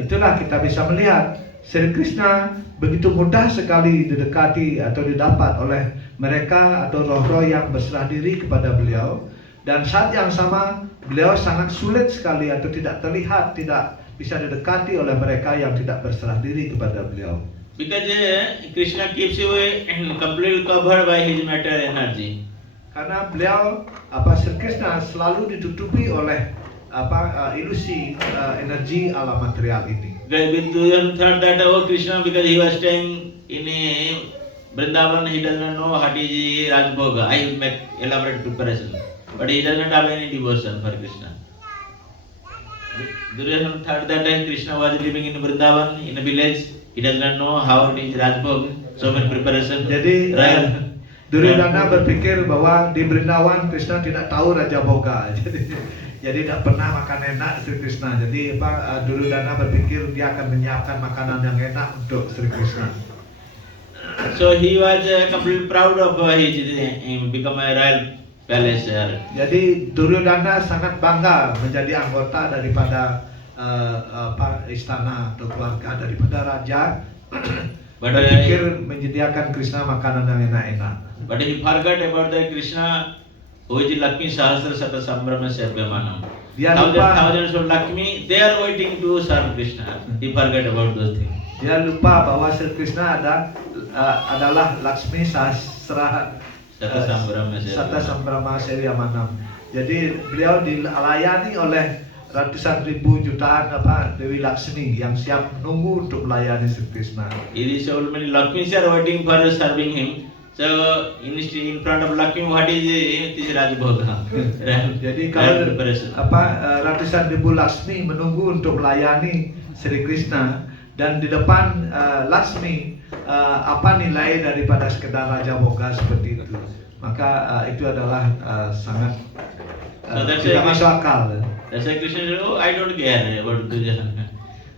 Itulah kita bisa melihat Sri Krishna begitu mudah sekali didekati atau didapat oleh mereka atau roh-roh yang berserah diri kepada beliau, dan saat yang sama beliau sangat sulit sekali atau tidak terlihat, tidak bisa didekati oleh mereka yang tidak berserah diri kepada beliau. Because Krishna keeps you completely covered by his material energy. Karena beliau Sri Krishna selalu ditutupi oleh ilusi energi alam material ini. Vidura thought that Krishna, because he was staying in Vrindavan, he does not know what is Rajbhoga. I will make elaborate preparation, but he does not have any devotion for Krishna. Duryodhana thought that Krishna was living in Vrindavan, in a village. He does not know how it is Rajbhoga. So many preparation. Jadi Duryodhana berpikir bahwa di Vrindavan Krishna tidak tahu Raja Bhoga. Jadi tidak pernah makan enak Sri Krishna. Jadi Duryodhana berpikir dia akan menyiapkan makanan yang enak untuk Sri Krishna. So he was completely proud of his become a royal palace there. Jadi Duryodhana sangat bangga menjadi anggota daripada istana atau keluarga daripada raja. But Berpikir menyediakan Krishna makanan yang enak-enak. but he forgot about the Krishna who is Lakshmi Sahasra Sata Sambrama Sarvamanam. Dia lupa, Thousands of Lakshmi, they are waiting to serve Krishna. He forgot about those things. dia lupa bahwa Sri Krishna adalah Laksmi Sahasra Sata Sambrama Sata Sarvamanam. Sambrama Sarvamanam. Jadi beliau dilayani oleh ratusan ribu jutaan Dewi Laksmi yang siap menunggu untuk melayani Sri Krishna. It is so many Lakshmis are waiting for serving him. So in front of Lakshmi, what is it? It is Rajbhoga. Jadi kalau preparation. ratusan ribu Laksmi menunggu untuk melayani Sri Krishna dan di depan Laksmi apa nilai daripada sekedar Raja Boga seperti itu? Maka itu adalah sangat So that's tidak why masuk akal. That's why Krishna said, "Oh, I don't care about Duryodhana."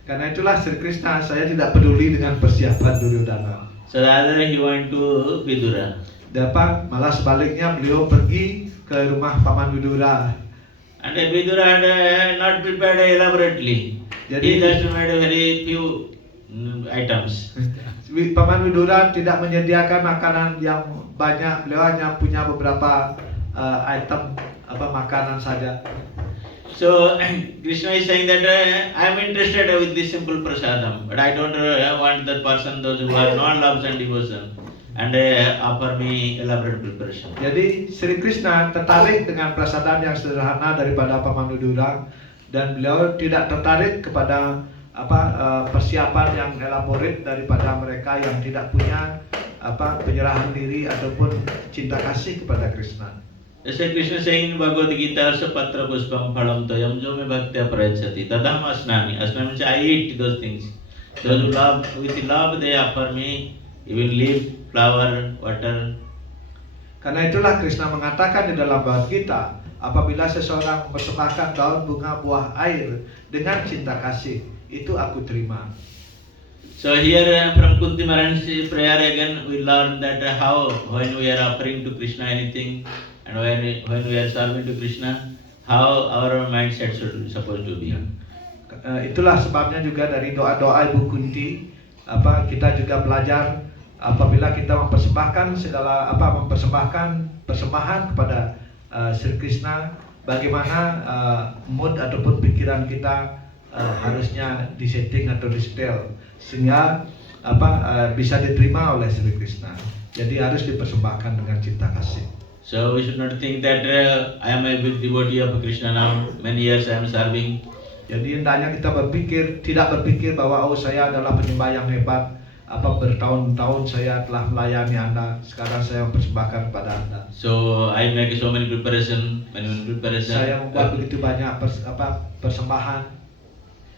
Karena itulah Sri Krishna, saya tidak peduli dengan persiapan Duryodhana. So rather he went to Vidura. Malah sebaliknya beliau pergi ke rumah Paman Widura. And Vidura had not prepared elaborately. Jadi- He just made a very few items. Paman Widura tidak menyediakan makanan yang banyak, beliau hanya punya beberapa item makanan saja. So Krishna is saying that I am interested with this simple prasadam, but I don't want that person, those who are non loves and devotion, and offer me elaborate preparation. Jadi Sri Krishna tertarik dengan prasadan yang sederhana daripada Paman Widura dan beliau tidak tertarik kepada persiapan yang elaborate daripada mereka yang tidak punya penyerahan diri ataupun cinta kasih kepada Krishna. That's why Krishna saying in Bhagavad Gita, "Arsa patra puspam phalam toyam jo me bhaktya prayachati tadam asnami." Asnami means I eat those things. Those who love, with love they offer me even leaf, flower, water. Karena itulah Krishna mengatakan di dalam Bhagavad Gita, apabila seseorang mempersembahkan daun bunga buah air dengan cinta kasih, itu aku terima. So here from Kunti Maharani's prayer again we learn that how when we are offering to Krishna anything and when we are serving to Krishna, how our mindset should supposed to be. Itulah sebabnya juga dari doa-doa Ibu Kunti, kita juga belajar apabila kita mempersembahkan persembahan kepada Sri Krishna, bagaimana mood ataupun pikiran kita harusnya disetting atau disetel sehingga bisa diterima oleh Sri Krishna. Jadi harus dipersembahkan dengan cinta kasih. So we should not think that I am a big devotee of Krishna now. Many years I am serving. Jadi hendaknya kita tidak berpikir bahwa saya adalah penyembah yang hebat. Bertahun-tahun saya telah melayani Anda. Sekarang saya mempersembahkan kepada Anda. So I make so many preparation. Saya membuat begitu banyak persembahan.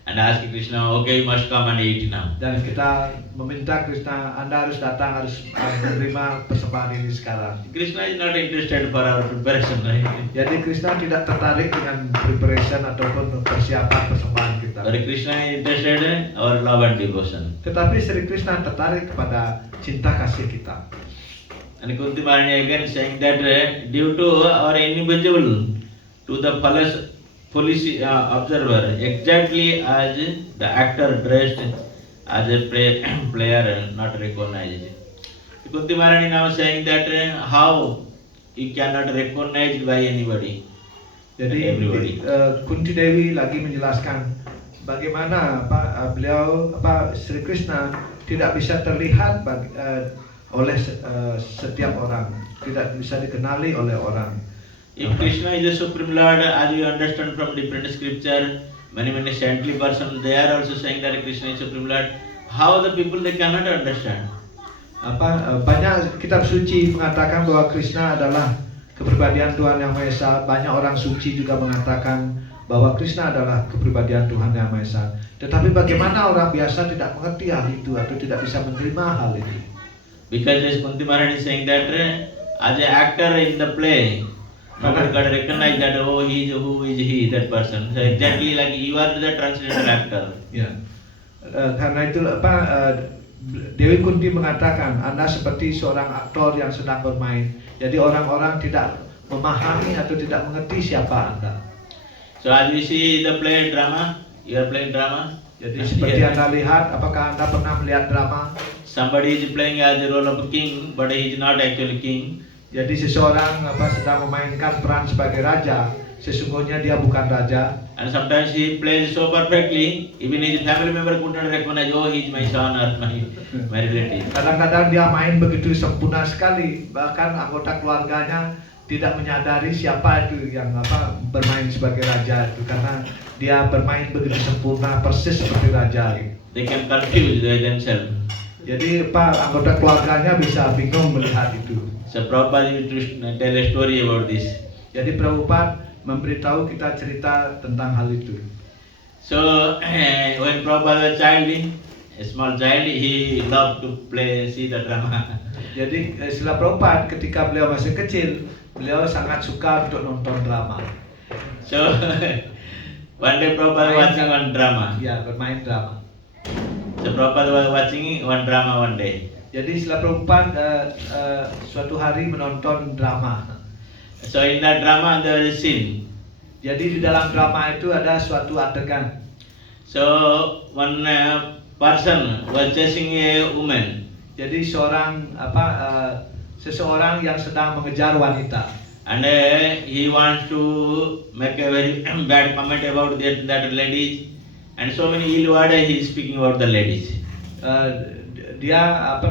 And ask Krishna, okay, you must come and eat now. Dan kita meminta Krishna, Anda harus datang, harus menerima persembahan ini sekarang. Krishna is not interested for our preparation, right? Jadi Krishna tidak tertarik dengan preparation ataupun persiapan persembahan kita. But Krishna is interested in our love and devotion. Tetapi Sri Krishna tertarik kepada cinta kasih kita. And Kunti Maharani again saying that due to our invisible to the police observer, exactly as the actor dressed as a player not recognized. Kunti Maharani now saying that how you cannot recognized by anybody. Jadi Kunti Dewi lagi menjelaskan bagaimana beliau Sri Krishna tidak bisa terlihat oleh setiap orang, tidak bisa dikenali oleh orang. If Krishna is the Supreme Lord, as you understand from different scripture, many saintly persons, they are also saying that Krishna is Supreme Lord. How the people they cannot understand? Banyak kitab suci mengatakan bahwa Krishna adalah kepribadian Tuhan Yang Maha Esa. Banyak orang suci juga mengatakan bahwa Krishna adalah kepribadian Tuhan Yang Maha Esa. Tetapi bagaimana orang biasa tidak mengerti hal itu atau tidak bisa menerima hal itu? Because as Kunti Maharani is saying that as an actor in the play, nobody can recognize that who is he, that person. So exactly like you are the transcendental actor. Ya, karena itu Dewi Kunti mengatakan Anda seperti seorang aktor yang sedang bermain. Jadi orang-orang tidak memahami atau tidak mengerti siapa Anda. So as we see the play drama, you are playing drama. Jadi seperti Anda lihat, apakah Anda pernah melihat drama? Somebody is playing as the role of a king, but he is not actually king. Jadi seseorang sedang memainkan peran sebagai raja, sesungguhnya dia bukan raja. And sometimes he plays so perfectly, even his family member could not recognize, oh, he is my son or my relative. Kadang-kadang dia main begitu sempurna sekali, bahkan anggota keluarganya tidak menyadari siapa itu yang bermain sebagai raja itu, karena dia bermain begitu sempurna persis seperti raja. They can confuse themselves. Jadi anggota keluarganya bisa bingung melihat itu. So Prabhupada used to tell a story about this. Jadi Prabhupada memberitahu kita cerita tentang hal itu. So when Prabhupada was a small child, he loved to see the drama. Jadi setelah Prabhupada ketika beliau masih kecil, beliau sangat suka untuk nonton drama. So one day Prabhupada watching one drama. Ya, bermain drama. So Prabhupada was watching one drama one day. Jadi setelah Prabhupada suatu hari menonton drama. So in that drama there is a scene. Jadi di dalam drama itu ada suatu adegan. So one person was chasing a woman. Jadi seseorang yang sedang mengejar wanita. And he wants to make a very bad comment about that ladies. And so many ill words he is speaking about the ladies. Dia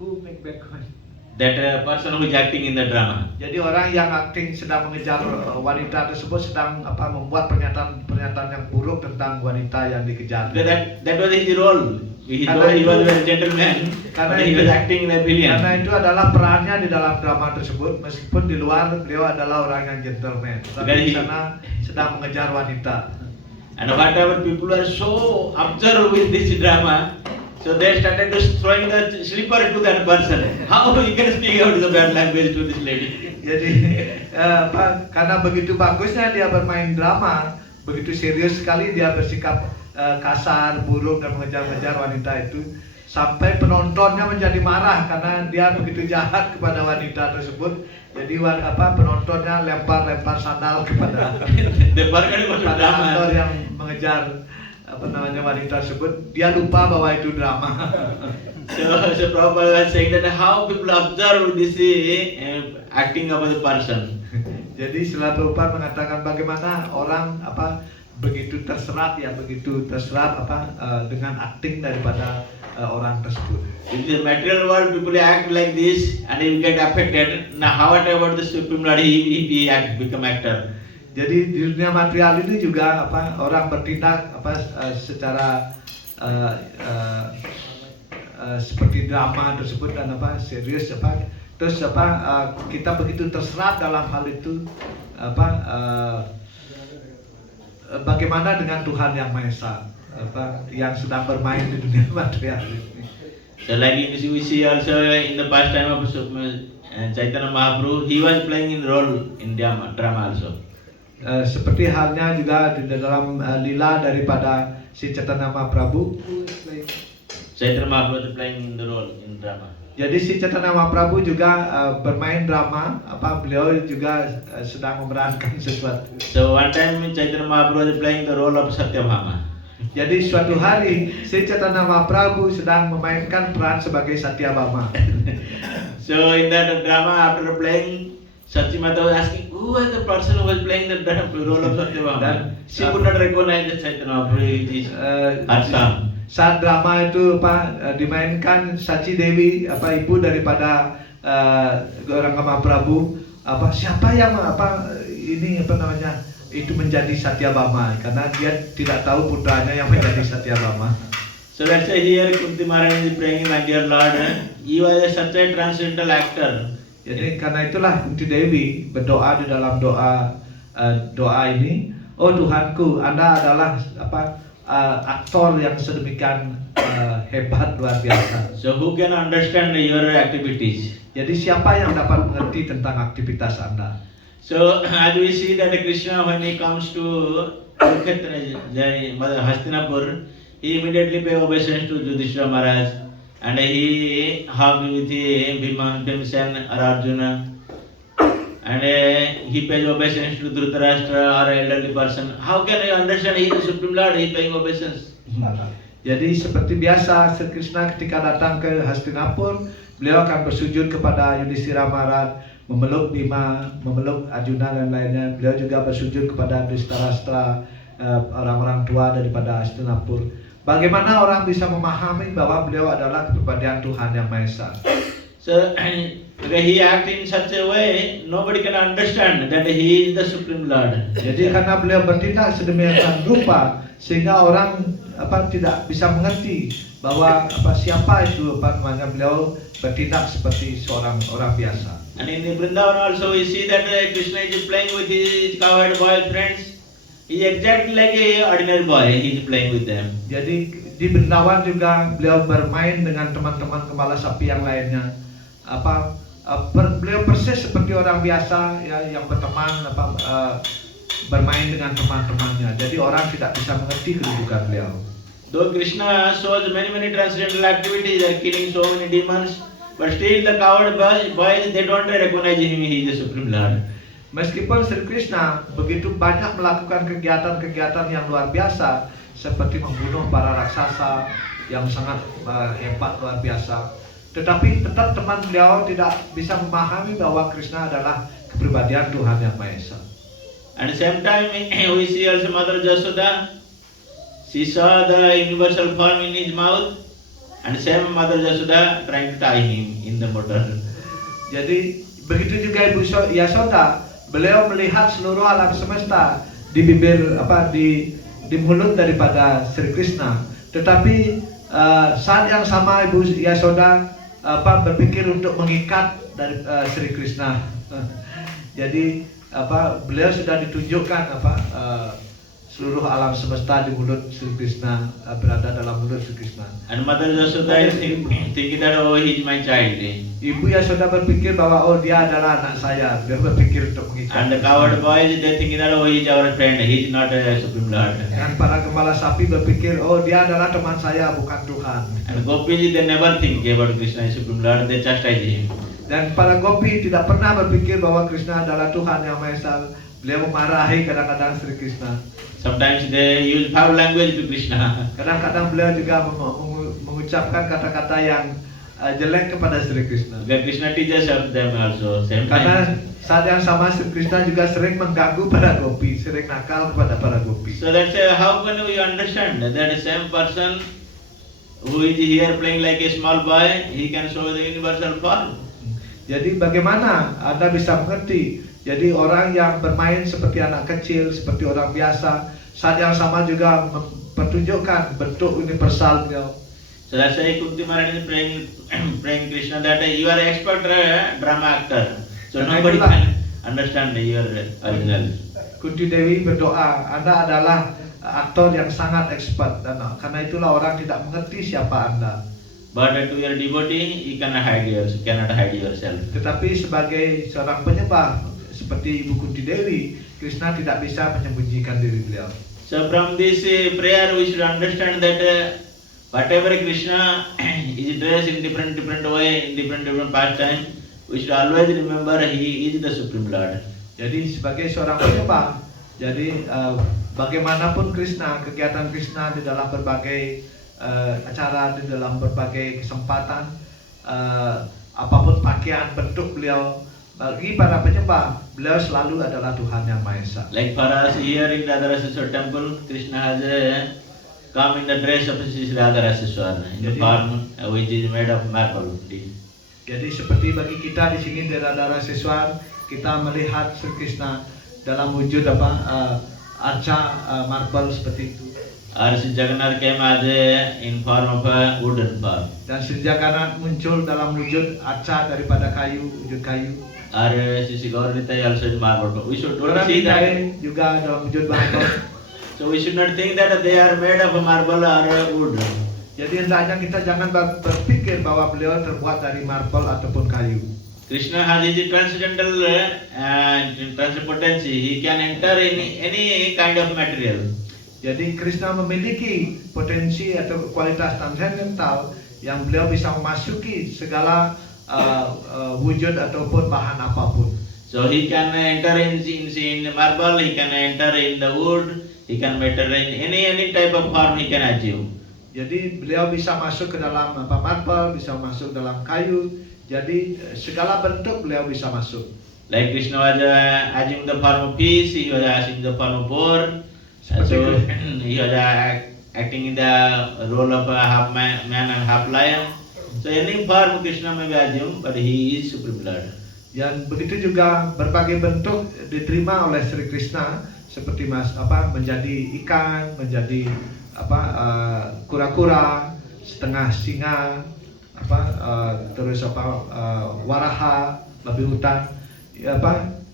who make bad comment? That person who is acting in the drama. Jadi orang yang acting sedang mengejar wanita tersebut sedang membuat pernyataan yang buruk tentang wanita yang dikejar. That was his role. He was a gentleman, but he was acting in a villain. Karena itu adalah perannya di dalam drama tersebut, meskipun di luar beliau adalah orang yang gentleman, tapi di sana sedang mengejar wanita. And whatever people are so observed with this drama, so they started to throwing the slipper to that person. How you can speak out the bad language to this lady? Jadi karena begitu bagusnya dia bermain drama, begitu serius sekali dia bersikap kasar, buruk dan mengejar-ngejar wanita itu, sampai penontonnya menjadi marah karena dia begitu jahat kepada wanita tersebut. Jadi penontonnya lempar sandal kepada aktor yang mengejar wanita tersebut. Dia lupa bahwa itu drama. So Prabhupada was saying that how people observe this acting of the person. Jadi setelah Prabhupada mengatakan bagaimana orang begitu terserap dengan acting daripada orang tersebut. In the material world, people act like this and he will get affected. Now, how about the people he become actor? Jadi di dunia material ini juga orang bertindak secara seperti drama tersebut dan serius terus kita begitu terserap dalam hal itu bagaimana dengan Tuhan yang Maha Esa yang sedang bermain di dunia material ini. So like we see also in the past time of Chaitanya Mahaprabhu, he was playing in role in drama also. Seperti halnya juga di dalam lila daripada si Chaitanya Mahaprabhu. Chaitanya Mahaprabhu was playing in the role in drama. Jadi si Chaitanya Mahaprabhu juga bermain drama, beliau juga sedang memerankan sesuatu. So one time Chaitanya Mahaprabhu was playing the role of Satyabhama. Jadi suatu hari si Chaitanya Mahaprabhu sedang memainkan peran sebagai Satyabhama. So in that drama, after playing, Satyamata was asking, who was the person who was playing the role of Satyabhama? Dan she could not recognize the Chaitanya Mahaprabhu. It is her son. Saat drama itu dimainkan Sachi Dewi ibu daripada orang Mahaprabhu, siapa yang itu menjadi Satyabhama, karena dia tidak tahu putranya yang menjadi Satyabhama. So let's say here Kunti Maharani is praying, my dear Lord, you are such a transcendental actor. Jadi karena itulah Kunti Dewi berdoa di dalam doa ini, oh Tuhanku, Anda adalah aktor yang sedemikian hebat, luar biasa. So who can understand your activities? Jadi siapa yang dapat mengerti tentang aktivitas Anda? So as we see that Krishna, when he comes to Hastinapur, he immediately pay obeisance to Yudhishthira Maharaj. and he hugged with Bhima, Bhimsen or Arjuna, and he pays obeisance to Dhritarashtra or elderly person. How can I understand he is the Supreme Lord, he paying obeisance? Jadi seperti biasa Sri Krishna ketika datang ke Hastinapur, beliau akan bersujud kepada Yudhishthira Maharaj, memeluk Bima, memeluk Arjuna dan lainnya. Beliau juga bersujud kepada Dhritarashtra, orang-orang tua daripada Hastinapur. Bagaimana orang bisa memahami bahwa beliau adalah kepribadian Tuhan yang Maha Esa? So he acted in such a way, nobody can understand that he is the Supreme Lord. Jadi karena beliau bertindak sedemikian rupa sehingga orang tidak bisa mengerti bahwa siapa itu namanya beliau bertindak seperti seorang orang biasa. And in the Vrindavan also we see that Krishna is playing with his cowherd boy friends. He is exactly like a ordinary boy. He is playing with them. Jadi di Vrindavan juga beliau bermain dengan teman-teman gembala sapi yang lainnya. Beliau persis seperti orang biasa ya, yang berteman bermain dengan teman-temannya. Jadi orang tidak bisa mengerti kedudukan beliau. Though Krishna shows many transcendental activities, like killing so many demons, but still the cowherd boys they don't recognize him. He is the Supreme Lord. Meskipun Sri Krishna begitu banyak melakukan kegiatan-kegiatan yang luar biasa seperti membunuh para raksasa yang sangat hebat luar biasa, tetapi tetap teman beliau tidak bisa memahami bahwa Krishna adalah kepribadian Tuhan yang Maha Esa. At the same time, we see also Mother Jasoda. She saw the universal form in his mouth, and same Mother Jasoda trying to tie him in the motor. Jadi begitu juga Ibu Yasoda, beliau melihat seluruh alam semesta di bibir di mulut daripada Sri Krishna. Tetapi saat yang sama Ibu Yasoda berpikir untuk mengikat dari Sri Krishna. Jadi beliau sudah ditunjukkan seluruh alam semesta di mulut Sri Krishna, berada dalam mulut Sri Krishna. And Mother Jasoda is thinking that he is my child. Ibu Yasoda berpikir bahwa dia adalah anak saya. Dia berpikir untuk mengikat. And the cowherd boys they thinking that he is our friend. He is not a Supreme Lord. Dan para gembala sapi berpikir dia adalah teman saya, bukan Tuhan. And Gopiji they never think about Krishna is Supreme Lord. They chastise him. Dan para gopi tidak pernah berpikir bahwa Krishna adalah Tuhan yang Maha Esa. Beliau memarahi kadang-kadang Sri Krishna. Sometimes they use foul language to Krishna. Kadang-kadang beliau juga mengucapkan kata-kata yang jelek kepada Sri Krishna. The Krishna teaches them also. Same Karena time. saat yang sama Sri Krishna juga sering mengganggu para gopi, sering nakal kepada para gopi. So that's how can we understand that the same person who is here playing like a small boy, he can show the universal form. Jadi bagaimana Anda bisa mengerti? Jadi orang yang bermain seperti anak kecil, seperti orang biasa, saat yang sama juga mempertunjukkan bentuk universal beliau. So that's why Kunti Maharani is praying Krishna that you are expert drama actor. So Karena nobody itulah, can understand your original. Kunti Dewi berdoa, Anda adalah aktor yang sangat expert, dan karena itulah orang tidak mengerti siapa Anda. But to your devotee, you cannot hide yourself. Tetapi sebagai seorang penyembah seperti Ibu Kunti Dewi, Krishna tidak bisa menyembunyikan diri beliau. So from this prayer, we should understand that whatever Krishna is dressed in different way, in different pastime, we should always remember he is the Supreme Lord. Jadi sebagai seorang penyembah, jadi bagaimanapun Krishna, kegiatan Krishna di dalam berbagai acara, di dalam berbagai kesempatan, apapun pakaian bentuk beliau, bagi para penyembah, beliau selalu adalah Tuhan yang Maha Esa. Like for us here in Radharaseswar temple, Krishna has come in the dress of Sri Radharaseswar, in the form which is made of marble. Jadi seperti bagi kita di sini di Radharaseswar, kita melihat Sri Krishna dalam wujud arca marble seperti itu. Or Sri Jagannath came as in form of a wooden form. Dan Sri Jagannath muncul dalam wujud arca daripada kayu, wujud kayu. Or Sri Gauranitai also in marble. We should not Orang see that. Nitai juga dalam wujud marble. So we should not think that they are made of marble or wood. Jadi hendaknya kita jangan berpikir bahwa beliau terbuat dari marble ataupun kayu. Krishna has his transcendental potency. He can enter in any kind of material. Jadi Krishna memiliki potensi atau kualitas transcendental yang beliau bisa memasuki segala wujud ataupun bahan apapun. So he can enter in marble, he can enter in the wood, he can enter in any type of form he can achieve. Jadi beliau bisa masuk ke dalam marble, bisa masuk dalam kayu. Jadi segala bentuk beliau bisa masuk. Like Krishna was assuming the form of fish, he was assuming the form of boar. So he was acting in the role of a half man and half lion. So any form Krishna may be assumed, but he is Supreme Lord. Dan begitu juga berbagai bentuk diterima oleh Sri Krishna, seperti menjadi ikan, menjadi kura-kura, setengah singa, terus waraha, babi hutan.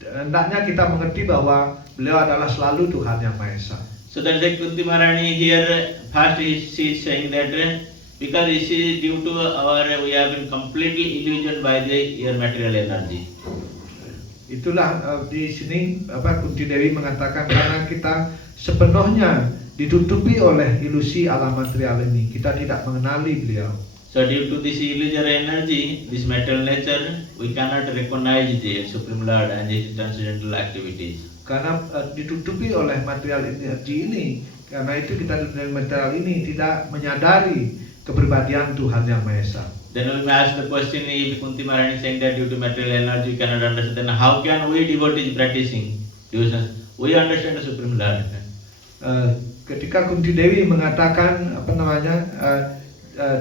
Hendaknya kita mengerti bahwa beliau adalah selalu Tuhan yang Maha Esa. So that's why Kunti Maharani here first she is saying that because this is due to we have been completely illusioned by your material energy. Itulah di sini Kunti Dewi mengatakan karena kita sepenuhnya ditutupi oleh ilusi alam material ini, kita tidak mengenali beliau. So due to this illusory energy, this material nature, we cannot recognize the Supreme Lord and his transcendental activities. Karena ditutupi oleh material energi ini, karena itu kita dari material ini tidak menyadari kepribadian Tuhan yang Maha Esa. Then we may ask the question, if Kunti Maharani saying that due to material energy we cannot understand, then how can we devotees practicing devotion? We understand the Supreme Lord. Ketika Kunti Dewi mengatakan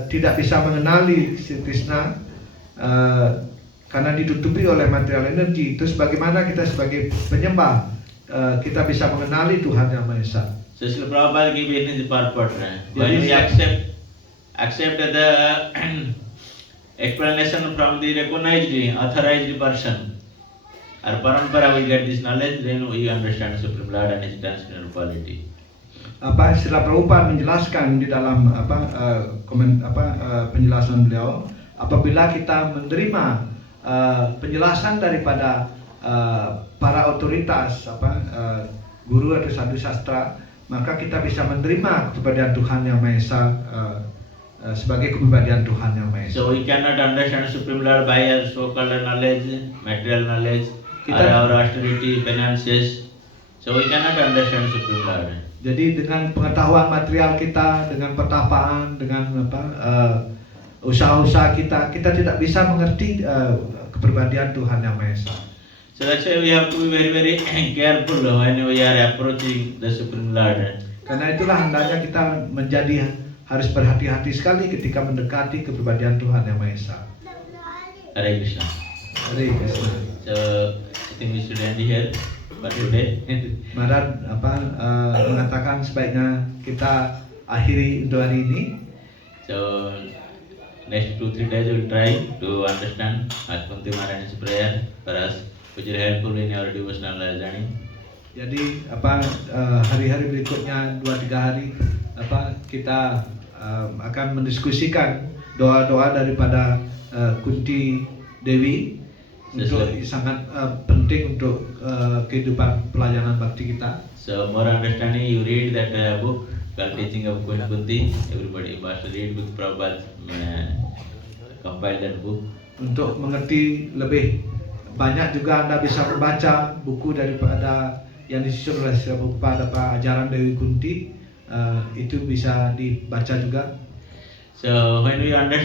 tidak bisa mengenali Sri Krishna karena ditutupi oleh material energi, terus bagaimana kita sebagai penyembah kita bisa mengenali Tuhan yang Maha Esa? So Srila Prabhupada give it in the purport. When we accept the explanation from the recognized, authorized person or parampara, we get this knowledge, then we understand Supreme Lord and his transcendental quality. Srila Prabhupada menjelaskan di dalam penjelasan beliau, apabila kita menerima penjelasan daripada para otoritas guru atau sadhu sastra, maka kita bisa menerima kepribadian Tuhan yang Maha Esa sebagai kepribadian Tuhan yang Maha Esa. So we cannot understand Supreme Lord by our so-called knowledge, material knowledge, or our austerity, finances. So we cannot understand Supreme Lord. Jadi dengan pengetahuan material kita, dengan pertapaan, dengan usaha-usaha kita tidak bisa mengerti kepribadian Tuhan yang Maha Esa. So that's why we have to be very, very careful when we are approaching the Supreme Lord. Karena itulah hendaknya kita harus berhati-hati sekali ketika mendekati kepribadian Tuhan yang Maha Esa. Hare Krishna. Hare Krishna. So I think we should end here for today. Maharaj mengatakan sebaiknya kita akhiri untuk hari ini. So next 2-3 days we will try to understand Kunti Maharani's prayer for us, which is helpful in our devotional journey. Jadi hari-hari berikutnya 2-3 hari kita akan mendiskusikan doa-doa daripada Kunti Dewi untuk sangat penting untuk kehidupan pelayanan bakti kita. So more understanding, you read that book called Teaching of Queen Kunti. Everybody must read book. Prabhupada compiled that book. Untuk mengerti lebih banyak juga Anda bisa membaca buku daripada yang disusun oleh Sri Prabhupada ajaran Dewi Kunti, itu bisa dibaca juga. So when we understand